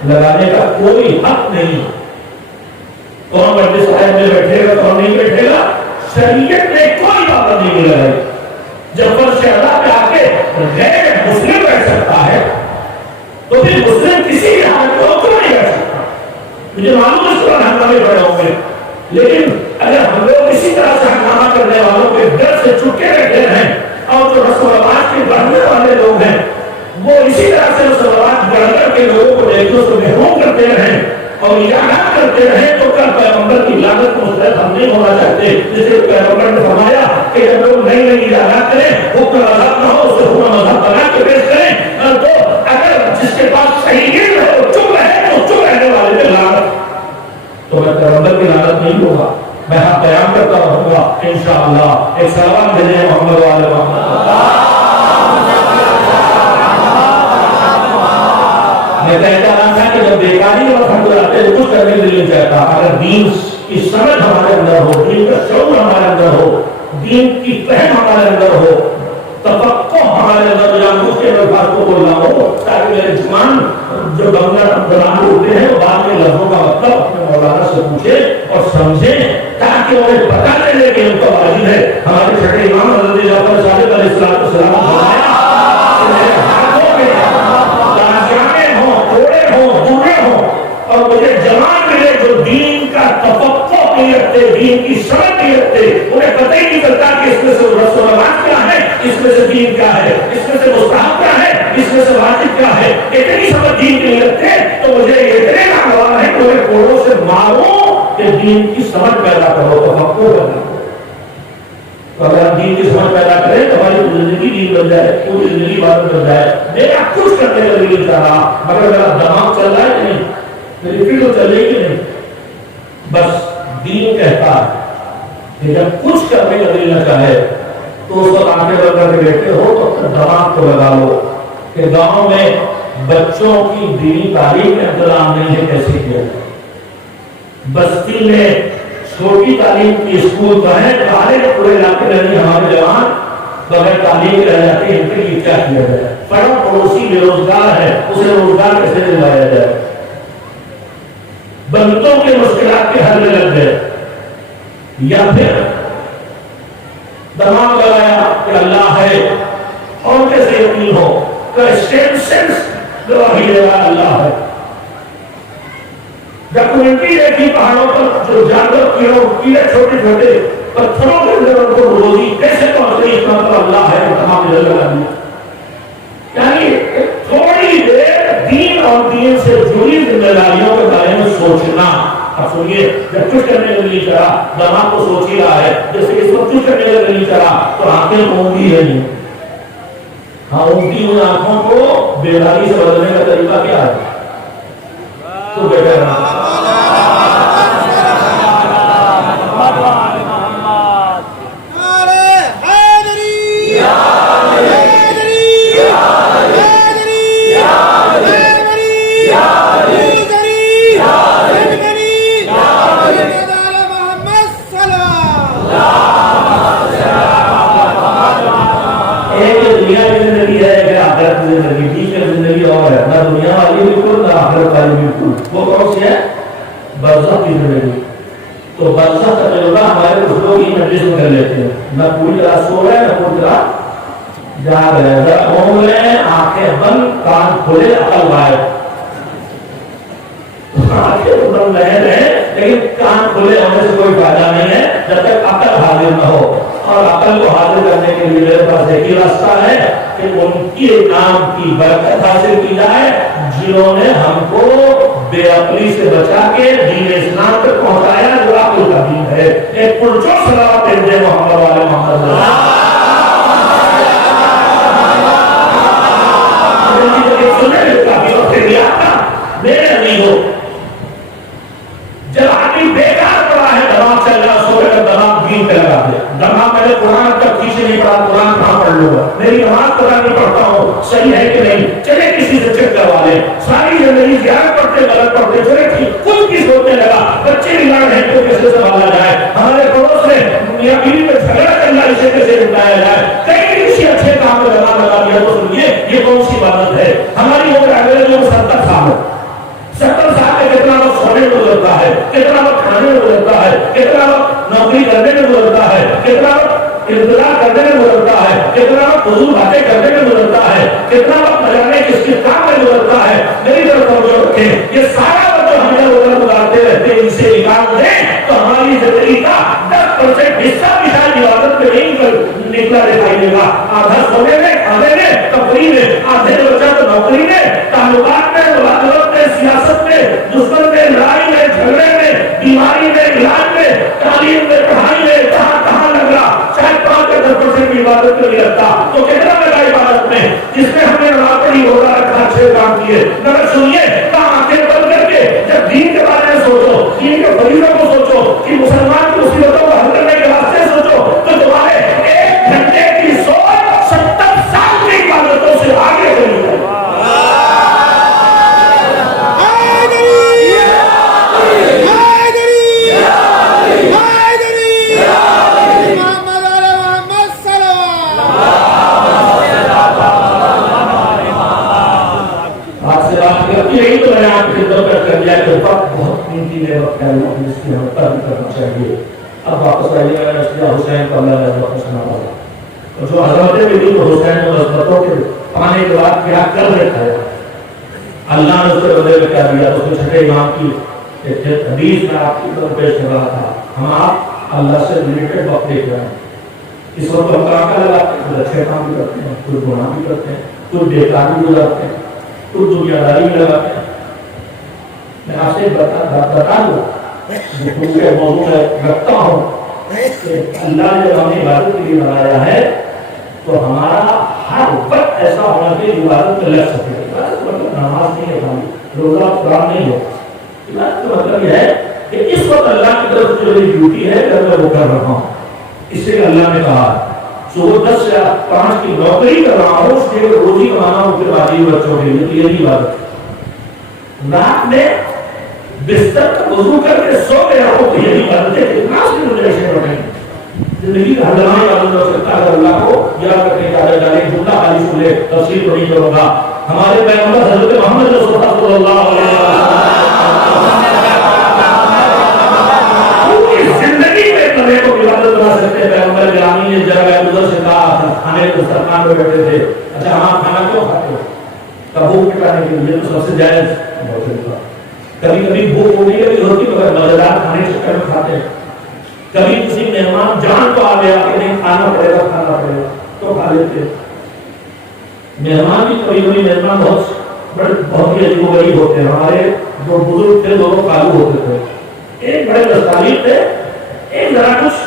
لگانے کا کوئی حق نہیں. کون بڑے صاحب میں بیٹھے گا کون نہیں بیٹھے گا شریعت نے کوئی پابندی نہیں لگائی. جب فرض ادا پہ آ کے غیر مسلم بیٹھ سکتا ہے تو پھر مسلم کسی بھی حالت کو کیوں نہیں بیٹھ سکتا. مجھے معلوم ہے اس پر ہنگامے پڑے ہوں گے لیکن اگر ہم لوگ اسی طرح سے ہنگامہ کرنے والوں کے ڈر سے چپکے بیٹھے رہیں اور جو رسم و رواج کے بڑھنے والے لوگ ہیں وہ اسی طرح سے رسم و رواج بڑھ کر کے لوگوں کو دیکھنے سے محروم کرتے رہیں اور اجازت کرتے رہیں تو کل پیغمبر کی لعنت کو مستحق ہم نہیں ہونا چاہتے. جسے پیغمبر نے فرمایا کہ جب لوگ نئی نئی اجازت کریں حکم مذہب نہ ہو اسے حکم مذہب بنا کے پیش کریں تو اگر جس کے پاس صحیح علم ہے وہ چپ رہے تو چپ رہنے والے پہ لعنت. تو میں پیغمبر کی لعنت نہیں ہوگا میں ہاں بیان کرتا رہوں گا انشاءاللہ. ایک سلام بھیجیں محمد والے محمد. میں کہتا رہا تھا کہ جب بیکاری اور ہم آتے ہیں کچھ کرنے کے لیے چاہتا اگر دین کی سمجھ ہمارے اندر ہو دین کا شعور ہمارے اندر ہو دین کی فہم ہمارے اندر ہو توقع ہمارے اندر جان اس کے الفاظ کو بولنا ہو تاکہ میرے جوان جو بنگلہ ہوتے ہیں وہ بعد میں لفظوں کا مطلب اپنے مولانا سے پوچھے اور سمجھیں تاکہ انہیں پتہ چلے کہ ان کا واجب ہے. ہمارے چھٹے امام حضرت جعفر صادق علیہ السلام فرمایا اور مجھے جوان ملے جو دین کا تفقہ نہیں رکھتے دین کی سمجھ نہیں رکھتے انہیں پتہ ہی نہیں چلتا کہ اس میں سے رسم و رواج کیا ہے اس میں سے دین کیا ہے اس میں سے مستحب کیا ہے اس میں سے واجب کیا ہے اتنی سمجھ دین کی نہیں رکھتے تو مجھے اتنے ناگوار ہے کہ انہیں کوڑوں سے مارو کہ دین کی سمجھ پیدا کرو تفقہ پیدا کرو. تو اگر ہم دین کی سمجھ پیدا کریں تو ہماری زندگی دین بن جائے پوری زندگی بات بن جائے. میرا کچھ کرنے کا دل چاہ رہا مگر میرا دماغ چل رہا ہے کہ نہیں میری فکر چل رہی کہ نہیں. بس دین کہتا ہے کہ جب کچھ کرنے کا دل نہ چاہے تو اس وقت آگے بڑھ کر کے بیٹھے ہو تو اپنے دماغ کو لگا لو کہ گاؤں میں بچوں کی دینی تعلیم کا انتظام نہیں ہے کیسے کیا جائے. بستی میں چھوٹی تعلیم کی اسکول تو ہے سارے پورے علاقے میں نہیں ہمارے جوان بغیر تعلیم کے رہ جاتے ہیں ان کے لیے کیا کیا جائے. پڑا پڑوسی بے روزگار ہے اسے روزگار کیسے دلایا جائے. بندوں کے مشکلات کے حل میں لگ گئے یا پھر دماغ لگایا کہ اللہ ہے اور کیسے یقین ہو کہ سینس گواہی دے رہا اللہ ہے. ڈاکومنٹری دیکھی پہاڑوں پر جو جانور کیڑے چھوٹے چھوٹے پتھروں کے اندر ان کو روزی کیسے پہنچ رہی اتنا تو اللہ ہے تمام لگا دیا. یعنی تھوڑی دیر دین اور دین سے جڑی ذمہ داریوں کے بارے میں سوچنا. اب سنیے جب کچھ کرنے کا نہیں چلا دماغ کو سوچ ہی رہا ہے جیسے اس وقت کچھ کرنے کا نہیں چلا تو آنکھیں اونگی ہے نہیں. ہاں اونگی ہوئی آنکھوں کو بیداری سے بدلنے کا طریقہ کیا ہے تو بیٹھے رہنا. تو برزخ کا تجربہ ہمارے کچھ لوگ ہی مجلس میں کر لیتے ہیں نہ پوری رات سو رہے نہ پوری رات جاگ رہے ذرا گھوم رہے آنکھیں بند کان کھلے عقل غائب. آنکھیں تو بند رہے لیکن کان کھلے ہونے سے کوئی فائدہ نہیں ہے جب تک عقل حاضر نہ ہو. اور عقل کو حاضر کرنے کے لیے میرے پاس ایک ہی راستہ ہے کہ ان کی نام کی برکت حاصل کی جائے جنہوں نے ہم کو بے عقلی سے بچا کے دین اسلام تک پہنچایا جو عقل کا دین ہے. ایک پرچو صلوات دے محمد والے محمد میرے نہیں ہو جب آدمی بیکار پڑا کر دماغ دین پہ لگا دیا. دماغ میں نے قرآن تک پیچھے نہیں پڑھا, قرآن کہاں پڑھ لوں گا, میری نماز پتہ نہیں پڑھتا ہوں صحیح ہے کہ نہیں, چلے کسی سے چیک کروا لیں. ساری زندگی زیادہ پڑھتے غلط پڑھتے, چلے ٹھیک, خود کی سوچنے لگا بچے بگاڑ ہیں تو کیسے سنبھالا جائے, ہمارے پڑوس میں میاں بیوی میں جھگڑا چل رہا اسے کیسے نپٹایا جائے, کہیں کسی اچھے کام میں لگا دیا تو سنیے یہ کون سی عبادت ہے. ہماری عمر ایوریج میں 70 سال ہے. 70 سال میں کتنا وقت سونے میں گزرتا ہے, کتنا وقت کھانے میں گزرتا ہے, کتنا وقت نوکری کرنے میں گزرتا ہے, کتنا وقت انتظار کرنے میں گزرتا ہے, کتنا وقت فضول باتیں کرنے میں گزرتا ہے, کتنا وقت نہ جانے کس کے کام میں گزرتا ہے. میری طرف توجہ رکھیں, یہ سارا وقت جو ہم ادھر گزارتے رہتے ہیں ان سے نکال دیں تو ہماری زندگی کا 10% حصہ بھی شاید عبادت میں نہیں نکلا دکھائی دے گا. آدھا سونے میں, آدھے میں, تفریح میں, آدھے بچہ تو نوکری میں, تعلقات میں, ملازمت میں, سیاست میں, دشمن میں, لڑائی میں, جھگڑے میں, بیماری میں, علاج میں, تعلیم میں, پڑھائی میں, کہاں کہاں لگ رہا. شاید 5-10% کی عبادت میں نہیں لگتا تو کتنا لگا عبادت میں جس میں ہم نے نماز پڑھی, روزہ رکھا, اچھے کام کیے. مگر سنیے, آنکھیں بند کر کے جب دین کے بارے میں سوچو, دین کے فریضوں کو سوچو, کہ مسلمان کی مصیبتوں کو حل کرنے کے راستے سوچو, تو تمہارے 1 گھنٹے کی سوچ 70 سال کی عبادتوں سے آگے چلی جائے. یہی تو میں نے آپ کی خدمت کر دیا کہ وقت بہت قیمتی ہے, وقت ہے اس کی ہمیں قدر کرنا چاہیے. اب واپس آئیے گا رشتہ حسین کو اللہ نے واپس نہ پایا, اور جو عظمتیں ملی تو حسین کو عظمتوں کے پانے کے بعد کیا کر رکھا ہے اللہ نے اس کے بدلے میں کیا دیا. اس میں چھٹے امام کی ایک حدیث میں آپ کی طرف پیش کر رہا تھا. ہم آپ اللہ سے ریلیٹڈ وقت دیکھ رہے ہیں. اس وقت ہم کہاں لگاتے ہیں, اچھے کام بھی کرتے ہیں, کوئی گناہ بھی کرتے ہیں, کوئی بیکار بھی گزارتے ہیں, کوئی دنیا داری میں لگاتے ہیں. میں آپ سے بتا دوں کے موضوع میں رکھتا ہوں کہ اللہ نے جب ہمیں عبادت کے لیے بنایا ہے تو ہمارا ہر وقت ایسا ہونا چاہیے عبادت میں لگ سکے. عبادت مطلب نماز نہیں ہے, خالی روزہ قرآن نہیں ہے. عبادت کا مطلب یہ ہے کہ اس وقت اللہ کی طرف جو میری ڈیوٹی ہے میں وہ کر رہا ہوں. اس لیے اللہ نے کہا صبح 10 سے 5 کی نوکری کر رہا ہوں, اس لیے روزی کمانا ہوں پھر باقی بچوں کے لیے. یہ بھی عبادت ہے. رات میں بستر کا وضو کر کے سو گیا ہو تو یہ بھی عبادت ہے. کتنا سی گنجائشیں بنیں زندگی کا ہلوانے والا ہو سکتا ہے. اللہ کو یاد رکھنے کا جانے جملہ خالی سنے تفسیر نہیں کروں گا. ہمارے پیغمبر حضرت محمد رسول اللہ صلی اللہ علیہ وسلم پوری زندگی میں کبھی کو عبادت بنا سکتے ہیں. پیغمبر گرامی نے جگہ گزر سے کہا کھانے کو سرکار میں بیٹھے تھے, اچھا ہاں کھانا کیوں کھاتے ہو, کبوت مٹانے کے لیے, تو سب سے جائز. کبھی کبھی بھوک ہونے کی ضرورت نہیں مگر مزیدار کھانے چکر میں کھاتے ہیں. کبھی کسی مہمان جان تو آ گیا کہ نہیں کھانا پڑے گا تو کھا لیتے. مہمان بھی کبھی کبھی مہمان بہت ہی عجیب و غریب ہوتے ہیں. ہمارے جو بزرگ تھے دونوں کالو ہوتے تھے, ایک بڑے دستاویز تھے, ایک ذرا کچھ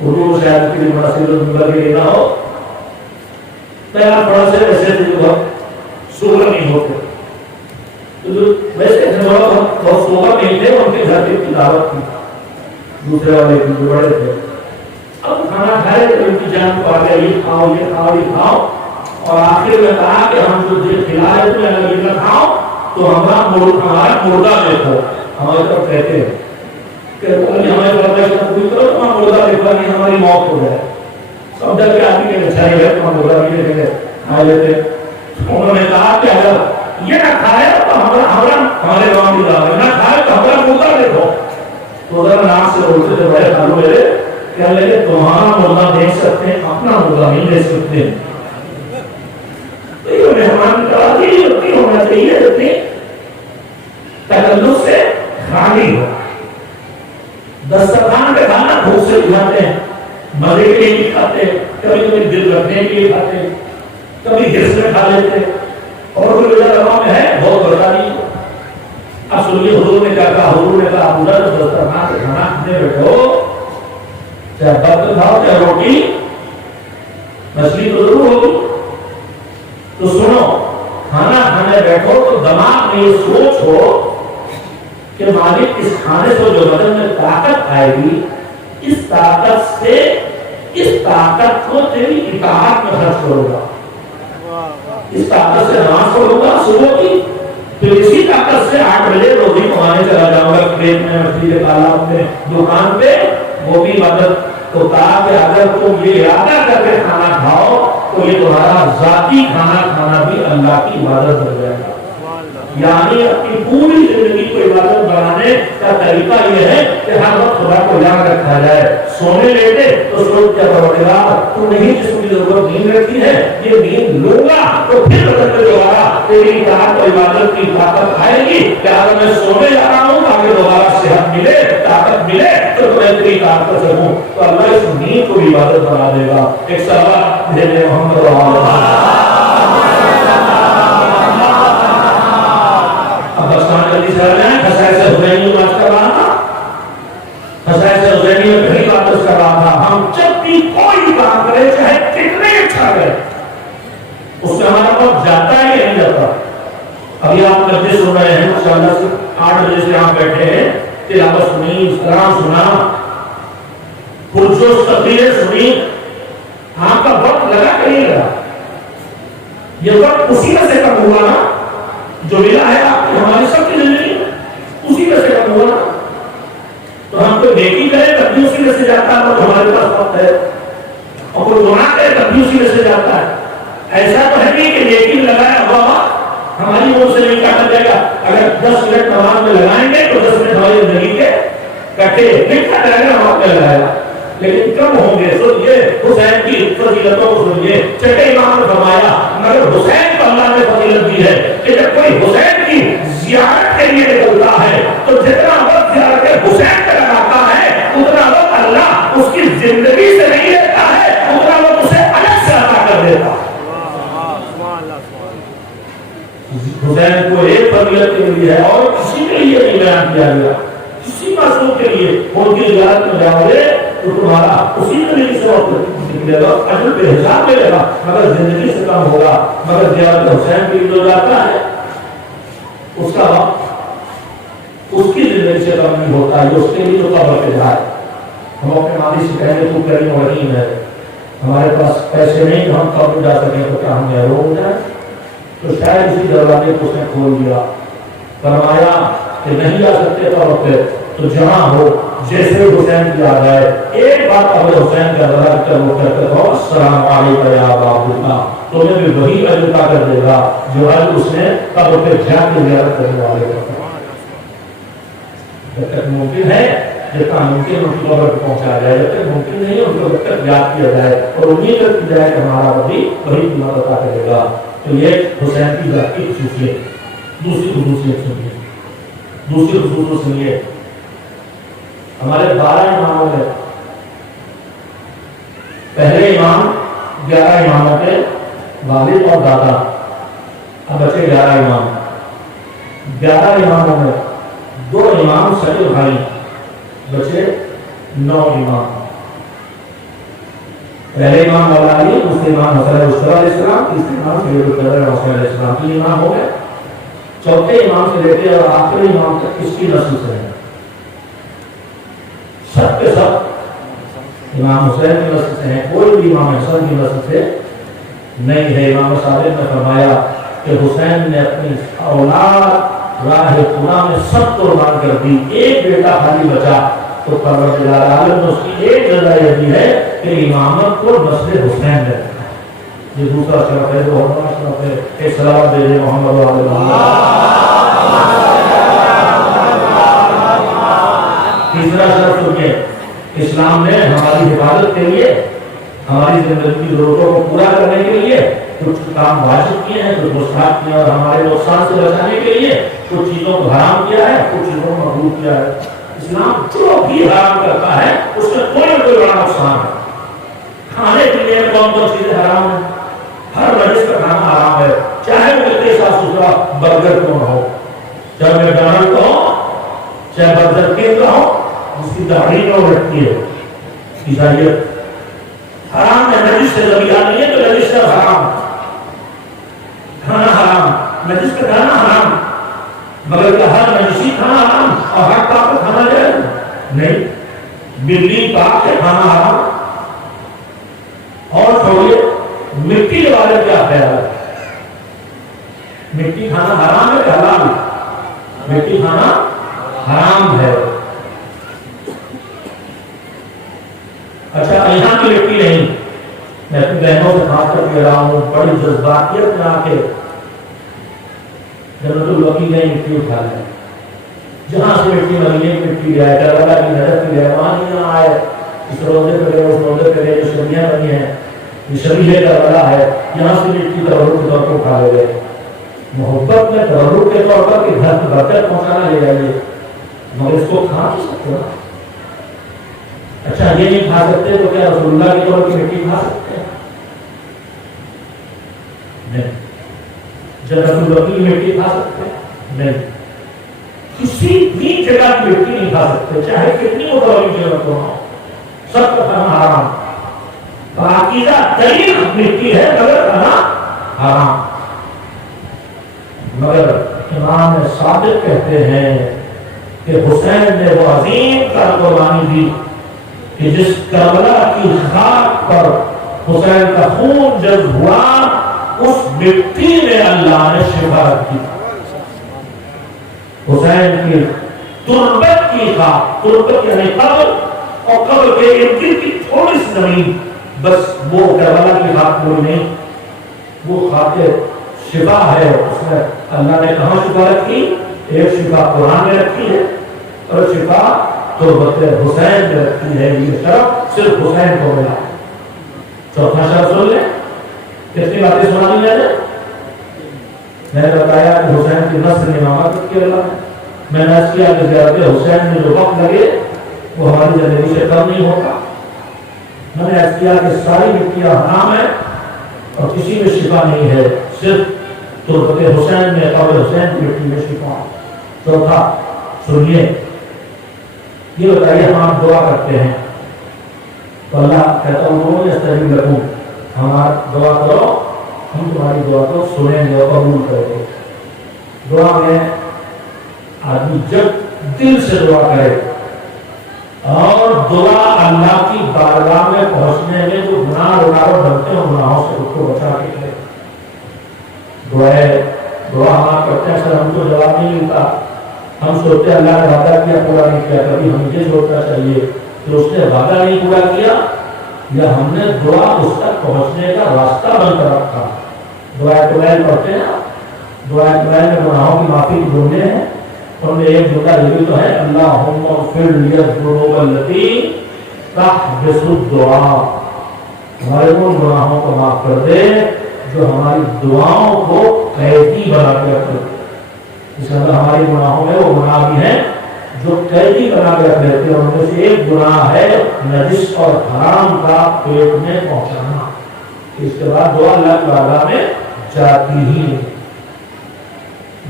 اردو شاید کے لیے مناسب نہ ہو, تھوڑا سے ایسے سوگر نہیں ہوتے. ویسے بہت سوگر نہیں تھے, ان کے گھر کی دعوت تھی دوسرے والے کی جو بڑے تھے. اب کھانا کھائے تو ان کی جان کو آ گیا یہ کھاؤ یہ کھاؤ یہ کھاؤ, اور آخر میں کہا کہ ہم جو کھلا رہے تمہیں اگر یہ نہ کھاؤ تو ہمارا مردہ دیکھو. ہمارے طرف کہتے ہیں کہ ہمارے طرف پوری کرو تو ہم مردہ دیکھا نہیں ہماری موت ہو جائے. سب جب کے آدمی کے اچھا ہے تو ہم مردہ نہیں دیکھیں گے, کھا لیتے. انہوں نے کہا کہ اگر یہ نہ کھائے تو ہمارے گاؤں کی دعوت نہ کھائے تو ہمارا مردہ دیکھو. تو ذرا ناک سے بولتے تھے بڑے کھالو میرے کہنے لگے تمہارا مردہ دیکھ سکتے ہیں اپنا مردہ نہیں دیکھ سکتے. تو یہ مہمان نوازی اتنی ہونا چاہیے اتنی تکلف سے خالی ہو. دسترخوان پہ کھانا بھوک سے کھاتے ہیں, مزے کے لیے بھی کھاتے ہیں, کبھی کبھی دل رکھنے کے لیے کھاتے ہیں, کبھی ہرس میں کھا لیتے ہیں, اور کوئی جگہ میں ہے بہت بڑا نہیں. اب سنیے حضور نے کیا کہا. حضور نے کہا ابو ذر دسترخوان پہ کھانا کھانے بیٹھو, چاہے برتن کھاؤ چاہے روٹی, مچھلی تو ضرور ہوگی. تو سنو, کھانا کھانے بیٹھو تو دماغ میں یہ سوچ ہو کہ مالک اس کھانے سے جو بدن میں طاقت آئے گی، اس طاقت کو تیری اطاعت میں خرچ کروں گا، اس طاقت سے نماز پڑھوں گا صبح کی، پھر اسی طاقت سے 8 بجے روزی کمانے چلا جاؤں گا، کھیت میں، مچھلی کے تالاب میں، دکان پہ، وہ بھی عبادت۔ تو کہا کہ اگر تم یہ ارادہ کر کے کھانا کھاؤ تو یہ تمہارا ذاتی کھانا کھانا بھی اللہ کی عبادت بن جائے گا۔ یعنی اپنی پوری زندگی کو عبادت بنانے کا طریقہ یہ ہے کہ ہر وقت خدا کو یاد رکھا جائے۔ سونے لیتے تو سوچ کیا پروردگار تو نہیں جس کی ضرورت نیند رکھی ہے، یہ نیند لوں گا تو پھر بدن میں دوبارہ تیری اطاعت و عبادت کی طاقت آئے گی کہ اگر میں سونے جا رہا ہوں تاکہ دوبارہ صحت ملے، طاقت ملے تو میں تیری اطاعت کر سکوں، تو اللہ اس نیند کو عبادت بنا دے گا۔ ایک سوال جنہیں محمد ہم جب بھی کوئی کام کرے چاہے کتنے اچھا کرے اس سے ہمارا وقت جاتا ہے یا نہیں جاتا؟ ابھی آپ مجلس سن رہے ہیں ماشاءاللہ سے 8 بجے سے آپ بیٹھے ہیں، تلاوت سنی، قرآن سنا، پرجوش تقریریں سنی، آپ کا وقت لگا کہ نہیں لگا؟ یہ وقت اسی میں سے کم ہوا نا جو ملا ہے آپ کی ہماری سب کی زندگی میں، اسی میں سے کم ہوا نا۔ تو ہم کوئی نیکی کرے تب بھی اسی میں سے جاتا ہے تو ہمارے پاس وقت ہے، اور کوئی گناہ کرے تب بھی اسی میں سے جاتا ہے۔ ایسا تو ہے نہیں کہ نیکی میں لگایا ہوا ہماری منہ سے نہیں کاٹا جائے گا۔ اگر 10 منٹ نماز میں لگائیں گے تو 10 منٹ ہماری زندگی کے کٹے نہیں کھا جائے گا، نماز میں لگائے گا، لیکن کم ہوں گے۔ سنیے حسین کی فضیلتوں کو سنیے، چھٹے امام نے فرمایا مگر حسین کو اللہ نے فضیلت دی ہے کہ جب کوئی حسین کی زیارت کے لیے نکلتا ہے تو جتنا وقت زیارت حسین پہ لگاتا ہے اتنا وقت اللہ اس کی زندگی سے نہیں لیتا ہے، اتنا وقت اسے الگ سے عطا کر دیتا ہے۔ حسین کو ایک فضیلت کے لیے ہے اور کسی کے لیے نہیں بیان کیا گیا، کسی معصوم کے لیے۔ ان کی زیارت میں جاؤ گے تو تمہارا اسی طریقے سے ملے گا، اجر بے حساب ملے گا، مگر زندگی سے کم ہوگا۔ مگر زیارت حسین کے لیے جو جاتا ہے اس کا وقت اس کی زندگی سے کم نہیں ہوتا ہے، اس کے لیے جو قبر پہ جائے۔ ہم اپنے مالی سے کہیں گے تو کریم و رحیم ہے، ہمارے پاس پیسے نہیں کہ ہم قبر جا سکیں تو کیا ہم محروم ہو جائیں؟ تو شاید اسی دروازے کو اس نے کھول دیا، فرمایا کہ نہیں جا سکتے قبر پہ تو جہاں ہو جیسے حسین کی یاد آئے ایک بات ابو حسین کا ذرا کر وہ کہتے ہو السلام علیکم یا ابا عبداللہ، تمہیں بھی وہی اجر عطا کر دے گا جو اجر اس نے قبر پہ جا کے زیارت کرنے والے کو۔ جب تک ممکن ہے جتنا ممکن ان کی قبر پہ پہنچا جائے، جب تک ممکن نہیں ان کو جب تک یاد کیا جائے اور امید کی جائے کہ ہمارا ربی وہی قیمت عطا کرے گا۔ تو یہ حسین کی ذات کی خصوصیت۔ دوسری خصوصیت سنیے، دوسری خصوصیت سنیے، ہمارے 12 اماموں میں پہلے امام 11 اماموں کے والد اور دادا، اب بچے 11 امام۔ 11 اماموں میں 2 امام سگے بھائی، بچے 9 امام۔ پہلے امام مولا علی، دوسرے امام حسن علیہ السلام، تیسرے امام سید القدر حسین علیہ السلام، 3 امام ہو گئے۔ چوتھے امام سے لے کے اور آخری امام تک کس کی نسل سے ہے؟ سب کے سب امام حسین کی نسل سے ہیں، کوئی بھی امام حسن کی نسل سے نہیں ہے۔ امام صادق نے فرمایا کہ حسین نے اپنی اولاد راہ خدا میں سب قربان کر دی، ایک بیٹا خالی بچا تو پروردگار عالم نے اس کی ایک جزا یہ دی ہے کہ امامت کو نسل حسین نے رکھا۔ یہ دوسرا شرف ہے، جو ہمارا شرف ہے۔ ایک صلوات دے دیں محمد و آل محمد۔ تیسرا شرف سنیے، اسلام نے ہماری حفاظت کے لیے، ہماری زندگی کی ضرورتوں کو پورا کرنے کے لیے کچھ کام واجب کیے ہیں، کچھ مستحب کیے ہیں، اور ہمارے نقصان سے بچانے کے لیے کچھ چیزوں کو حرام کیا ہے، کچھ چیزوں کو مقبول کیا ہے۔ اسلام جو بھی حرام کرتا ہے اس میں کوئی نہ کوئی بڑا نقصان ہے۔ کھانے پینے میں کون کون چیزیں حرام ہیں؟ ہر نجس کا کھانا حرام ہے، چاہے وہ کتنے صاف ستھرا برگر کیوں نہ ہو، چاہے میکڈونلڈ کا ہو، چاہے برگر کنگ کا ہو، جس کی داڑھی نہ رکھتی ہے، عیسائیت حرام ہے، نجس سے ذبیحہ نہیں ہے تو نجس کا حرام، کھانا حرام، نجس کا کھانا حرام، مگر کہ ہر نجسی کھانا حرام کا کیا خیال ہے؟ مٹی کھانا حرام ہے کہ حلال؟ مٹی کھانا حرام ہے. اچھا یہاں کی مٹی نہیں، میں اپنی بہنوں سے خاص کر کے رہا ہوں، بڑی جذباتیت میں آ کے جنت البقیع میں مٹی اٹھا لیں، جہاں سے مٹی ملی ہے مٹی لے آئے، کربلا کی نظر کی لے وہاں نہیں آئے، اس روزے پہ گئے اس روزے پہ گئے، جو شبیاں بنی ہیں یہ شبیہ کربلا ہے، یہاں سے مٹی تبرک کے طور پر اٹھا لے گئے. محبت میں تبرک کے طور پر کہ گھر برکت پہنچانا لے جائیے، مگر اس کو کھا نہیں سکتے. اچھا یہ نہیں کھا سکتے تو کیا رسول اللہ کی طور کی مٹی کھا سکتے ہیں؟ نہیں. جنت البقیع کی مٹی کھا سکتے ہیں؟ نہیں. کسی بھی جگہ کی مٹی نہیں کھا سکتے، چاہے کتنی متولی جنت ہو، سب کا کھانا حرام. پاکیزہ ترین مٹی ہے مگر کھانا حرام. مگر امام صادق کہتے ہیں کہ حسین نے وہ عظیم کا قربانی دی کہ جس کربلا کی خاک پر حسین کا خون جذب ہوا، اس مٹی میں اللہ نے شفا رکھی. حسین کی تربت کی خاک، تربت یعنی قبر، اور قبر کے ارد گرد کی تھوڑی سی زمین، بس وہ کربلا کی خاک پوری نہیں، وہ خاک شفا ہے. اس میں اللہ نے کہاں شفا رکھی؟ ایک شفا قرآن میں رکھی ہے اور شفا تربت حسین میں رکھی ہے. یہ شرف صرف حسین کو ملا. چوتھا شرف سن لیں، کتنی باتیں سنا دی میں نے بتایا کہ حسین کی نسل امامت کی اللہ ہے. میں نے کیا کہ زیارت حسین میں جو وقت لگے وہ ہماری زندگی سے کم نہیں ہوگا. میں نے کیا کہ ساری مٹیاں حرام ہیں اور کسی میں شفا نہیں ہے، صرف تربت حسین میں، قبر حسین کی مٹی میں شفا. چوتھا سنیے، یہ بتائیے ہم آپ دعا کرتے ہیں تو اللہ کہتا ہوں ہمارا دعا کرو، ہم تمہاری دعا کو سنیں گے اور قبول کریں گے. دعا میں آدمی جب دل سے دعا کرے اور دعا اللہ کی بارگاہ میں پہنچنے میں جو گناہ رکاوٹ بنتے ہیں گناہوں سے خود کو بچا کے کرے. دعا ہم کرتے ہیں سر ہم کو جواب نہیں ملتا، ہم سوچتے ہیں اللہ نے وعدہ کیا پورا نہیں کیا. کبھی ہمیں یہ سوچنا چاہیے کہ اس نے وعدہ نہیں پورا کیا یا ہم نے دعا اس تک پہنچنے کا راستہ بند کر رکھا. دعا قبیل پڑھتے ہیں، دعا قبیل میں گناہوں کی معافی کی جملے ہیں، ان میں ایک جملہ یہ بھی تو ہے اللہم اغفر لی الذنوب التی تحبس الدعاء، ہمارے ان گناہوں کو معاف کر دے جو ہماری دعاؤں کو قیدی بنا کے رکھ دیتے. اس لیے ہماری گناہوں میں وہ گناہ بھی ہیں جو قیدی بنا کے رکھ دیتے ہیں. ان میں سے ایک گناہ ہے نجس اور حرام کا پیٹ میں پہنچانا. اس کے بعد دعا اللہ کی بارگاہ میں جاتی ہی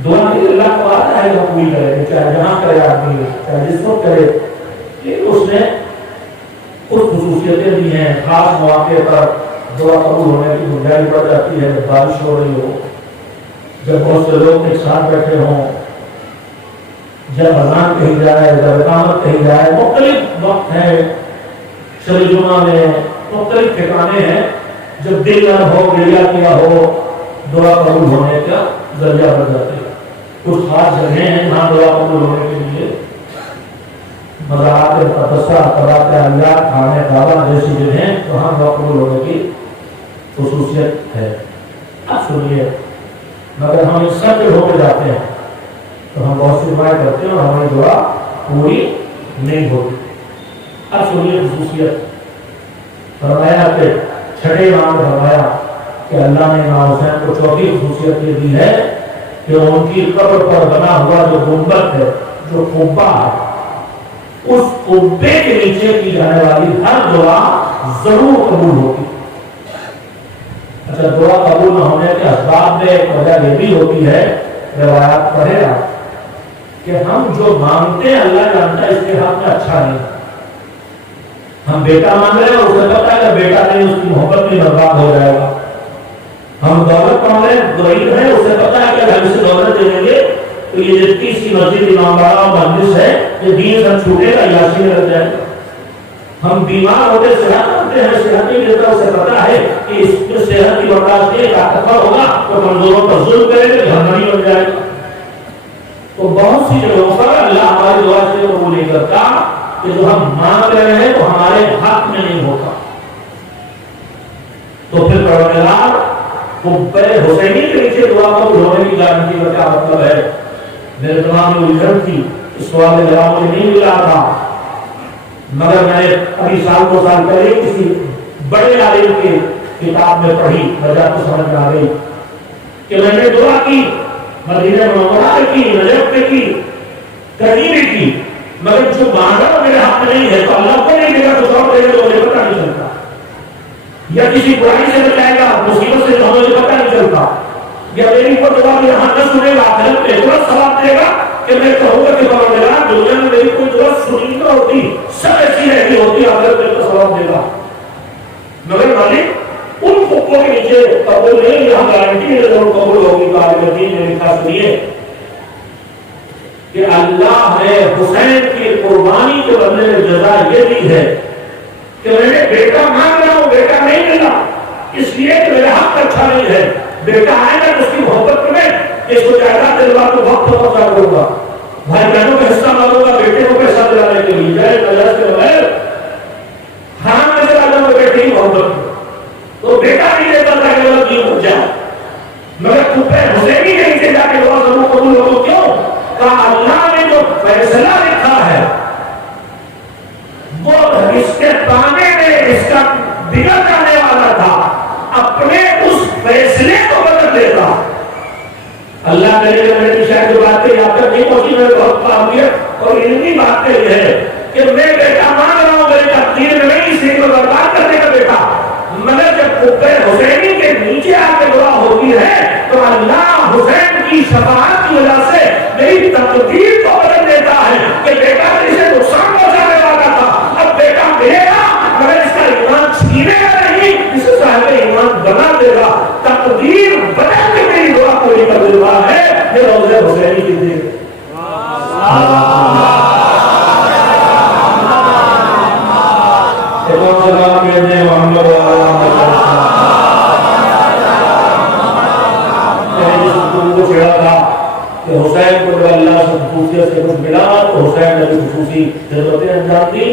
دعا نہیں. اللہ کو آتا ہے وہ پوری کرے، چاہے جہاں کرے آدمی، چاہے جس کو کرے، لیکن اس نے کچھ خصوصیتیں بھی ہیں. خاص مواقع پر دعا قبول ہونے کی گنجائش بڑھ جاتی ہے. جب بارش ہو رہی ہو، جب بہت سے لوگ ایک ساتھ بیٹھے ہوں، جب اذان کہی جائے، جب اقامت کہی جائے، مختلف وقت ہیں شب جمعہ میں، مختلف ٹھکانے ہیں جب دل نہ ہو، گریا کیا ہو، دعا قبول ہونے کا ذریعہ بن جاتے ہیں. کچھ خاص جگہیں ہیں جہاں دعا قبول ہونے کے لیے مزارات مقدسہ، قرات اللہ، خانہ کعبہ جیسی جگہیں وہاں دعا قبول ہونے کی خصوصیت ہے. اب سنیے، مگر ہم اس سب ہو کے جاتے ہیں تو ہم بہت سی دعائیں کرتے ہیں اور ہماری دعا پوری نہیں ہوتی. اب سنیے خصوصیت فرمایا کہ چھٹے امام نے فرمایا کہ اللہ نے امام حسین کو چوتھی خصوصیت یہ دی ہے کہ ان کی قبر پر بنا ہوا جو گنبد ہے، جو قبہ ہے، اس قبے کے نیچے کی جانے والی ہر دعا ضرور قبول ہوتی. اچھا، دعا قبول نہ ہونے کے اسباب میں ایک وجہ یہ بھی ہوتی ہے، روایات پڑھے گا کہ ہم جو مانگتے ہیں اللہ جانتا ہے اس کے ہاتھ میں اچھا نہیں. ہم بیٹا مانگ رہے ہیں، اسے پتا ہے کہ بیٹا نہیں، اس کی محبت بھی برباد ہو جائے گا. ہم دولت مانگ رہے ہیں، غریب ہے، اسے پتا ہے کہ ہم اسے دولت دے دیں گے تو یہ جتنی اس کی مسجد، امام باڑہ اور مجلس ہے، یہ دین سب چھوٹے گا، یاسی میں لگ جائے گا. ہم بیمار ہوتے صحت مند جانتے ہیں صحت نہیں دیتا، اسے پتا ہے کہ اس میں صحت کی برداشت نہیں، طاقتور ہوگا تو کمزوروں پر ظلم کرے گا، جہنمی بن جائے گا۔ تو بہت سی جگہوں پر اللہ ہماری دعا سے قبول نہیں کرتا کہ جو ہم مانگ رہے ہیں تو ہمارے حق میں نہیں ہوتا۔ تو پھر پروردگار قبہ حسینی کے نیچے دعا قبول ہونے کی گارنٹی کا کیا مطلب ہے؟ میرے دماغ میں الجھن تھی، اس سوال کا جواب مجھے نہیں ملا تھا، مگر میں نے ابھی سال دو سال پہلے کسی بڑے عالم کی کتاب میں پڑھی، وجہ تو سمجھ میں آ گئی کہ میں نے دعا کی، مدینہ منورہ کی، نجف میں کی، کہیں بھی کی، مگر جو مانگا میرے حق میں نہیں ہے تو اللہ کو نہیں دے گا، تو اور دے گا تو مجھے پتہ نہیں چلتا، یا کسی برائی سے بچائے گا، مصیبت سے جو مجھے پتہ نہیں چلتا، یا میری کو دعا یہاں نہ سنے گا، گھر پہ ترنت ثواب دے گا کہ میں کہوں گا کہ پروردگار دنیا میں میری کوئی دعا سنی نہ ہوتی، سب ایسی رہتی ہوتی، آخرت میں تو ثواب دے گا۔ مگر مالک ان حقوق کے نیچے قبول نہیں، یہاں گارنٹی ہے ضرور قبول ہوگی۔ طالب دین نے لکھا سنیے کہ اللہ نے حسین کی قربانی کے بدلے میں جزا یہ دی ہے کہ میں نے بیٹا مانگ رہا ہوں، بیٹا نہیں ملا، اس لیے کہ میرا حق اچھا نہیں ہے، بیٹا آئے گا تو اس کی محبت میں اس کو جائیداد دلوا کو وقت پہنچا کروں گا، بھائی بہنوں کا حصہ مانگوں گا بیٹے کو پیسہ دلانے کے لیے، جائے نجات کے بغیر حرام میں چلا جاؤں گا بیٹے کی محبت میں، تو بیٹا نہیں دیتا تھا کہ وہ دین پہنچ جائے، مگر قبہ حسینی کے نیچے جا کے دعا ضرور قبول ہو۔ کیوں؟ کہا اللہ نے جو فیصلہ لکھا ہے وہ اس کے تانے میں اس کا بگڑ جانے والا تھا، اپنے اس فیصلے کو بدل دیتا۔ اللہ کرے کہ میں نے شاید جو باتیں یاد تک نہیں پہنچی، میں بہت قابلیت اور علمی باتیں یہ ہے کہ میں بیٹا مان رہا ہوں، میرے تقدیر میں نہیں، اسی کو برباد کرنے کا بیٹا، مگر جب قبہ حسینی کے نیچے آ کے دعا ہوتی ہے تو اللہ حسین کی شفاعت کی وجہ سے میری تقدیر کو بدل دیتا ہے کہ بیٹا اسے نقصان پہنچانے والا تھا، اب بیٹا ملے گا مگر اس کا ایمان چھینے گا نہیں، اسے صاحب ایمان بنا دے گا، تقدیر بدل کے میری دعا پوری کر دے رہا ہے۔ یہ روضہ حسینی کی دیر کہ حسین کو جب اللہ سے خصوصیت سے کچھ ملا تو حسین نے خصوصی خدمتیں انجام دی،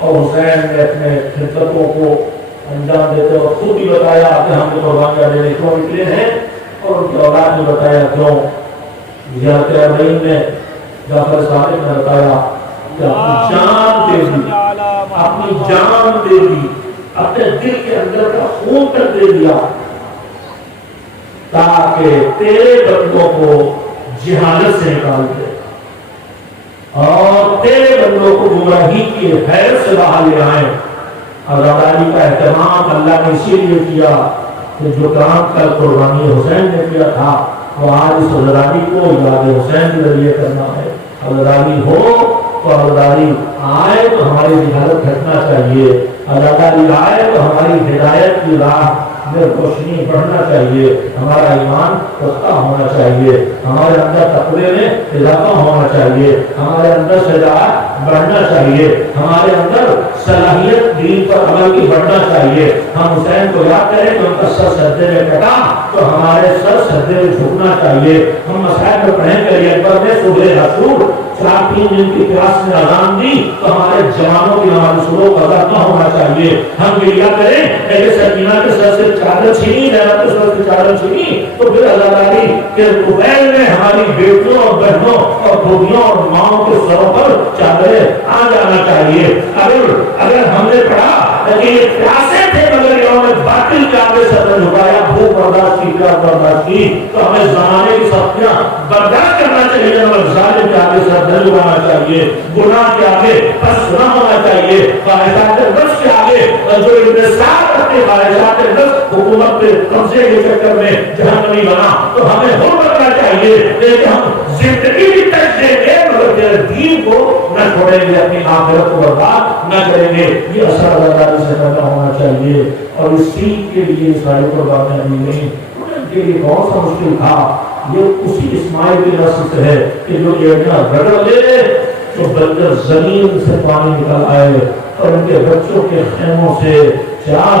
اور حسین نے اپنے خدمتوں کو انجام دیتے اور خود بھی بتایا کہ ہم کو قربانیاں دینے کیوں نکلے ہیں، اور ان کی اولاد نے بتایا کیوں۔ زیارت اربعین میں جعفر صادق نے بتایا کہ اپنی جان دے دی، اپنی جان دے دی، اپنے دل کے اندر کا خون تک دے دیا تاکہ تیرے بندوں کو جہالت سے نکال دے اور تیرے بندوں کو گمراہی کی حیرت سے باہر لے آئیں۔ آزاداری کا اہتمام اللہ نے اسی لیے کیا کہ جو کام کل قربانی حسین نے کیا تھا وہ آج اس آزاداری کو یاد حسین کے ذریعے کرنا ہے۔ آزاداری ہو تو آزاداری آئے تو ہماری جہالت ہٹنا چاہیے، آزاداری آئے تو ہماری ہدایت کی راہ میں روشنی بڑھنا چاہیے، ہمارا ایمان پختہ ہونا چاہیے، ہمارے اندر تقوی میں اضافہ ہونا چاہیے، ہمارے اندر شجاعت بڑھنا چاہیے، ہمارے اندر صلاحیت دین پر عمل کی بڑھنا چاہیے۔ ہم حسین کو یاد کریں کہ ان کا سر سجدے میں کٹا تو ہمارے سر سجدے میں جھکنا چاہیے۔ ہم مسائل میں پڑھیں کہ اکبر نے صبح رسول 4-3 دن کی کلاس میں اذان دی تو ہمارے جوانوں کی نماز شروع قضا نہ ہونا چاہیے۔ ہم گریہ کریں کہ سکینہ کے سر سے چادر چھینی، زینب کے سر سے چادر چھینی تو پھر آزاداری کے قبیل میں ہماری بیٹیوں اور بہنوں اور بھوبیوں اور ماؤں کے سروں پر چادریں آ جانا چاہیے۔ اگر ہم نے پڑھا کہ یہ پیاسے تھے مگر انہوں نے باطل کے آگے سر جھکایا، بھوک برداشت کی، پیاس برداشت کی، تو ہمیں زمانے کی سختیاں برداشت کرنا چاہیے مگر ظالم کے آگے سر نہ جھکانا چاہیے، گناہ کے آگے پس نہ ہونا چاہیے، خواہشات نفس کے آگے جو انتصار کرتے خواہشات نفس حکومت کے قبضے کے چکر میں جہنمی بنا تو ہمیں ہو کرنا چاہیے کہ ہم زندگی بھی تک دیں گے مگر تیرے دین کو نہ چھوڑیں گے، اپنی آخرت کو برباد نہ کریں گے۔ یہ اثر آزاداری سے پیدا ہونا چاہیے، اور اس چیز کے لیے ساری قربانیاں دی گئیں۔ ان کے لیے بہت سا مشکل تھا، یہ اسی اسماعیل کی نسل سے ہے کہ جو ایڑیاں رگڑ لے تو بنجر زمین سے پانی نکل آئے اور ان کے بچوں کے خیموں سے 4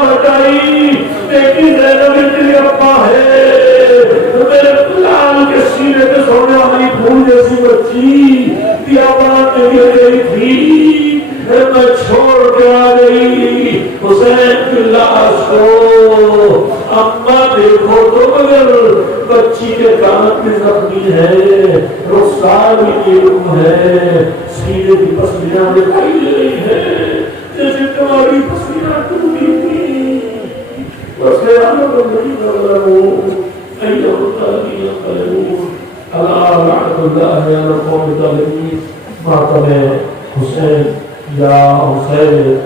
بچائی بیٹی زینب اتنی اپا ہے میرے لال کے سینے پہ سونے والی پھول جیسی بچی بیابان میں گر گئی تھی میں چھوڑ کے آ گئی حسین کی لاش کو اما دیکھو تو مگر بچی کے کان بھی زخمی ہے رخسار بھی نیرم ہے سینے کی پسلیاں دکھائی دے رہی ہے جیسے تمہاری پسلیاں ٹوٹی تھی بس خیالت نہیں کر رہا ہوں اللہ لعنت اللہ یا قوم الظالمین ماتم حسین یا حسین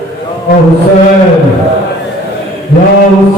حسین یا حسین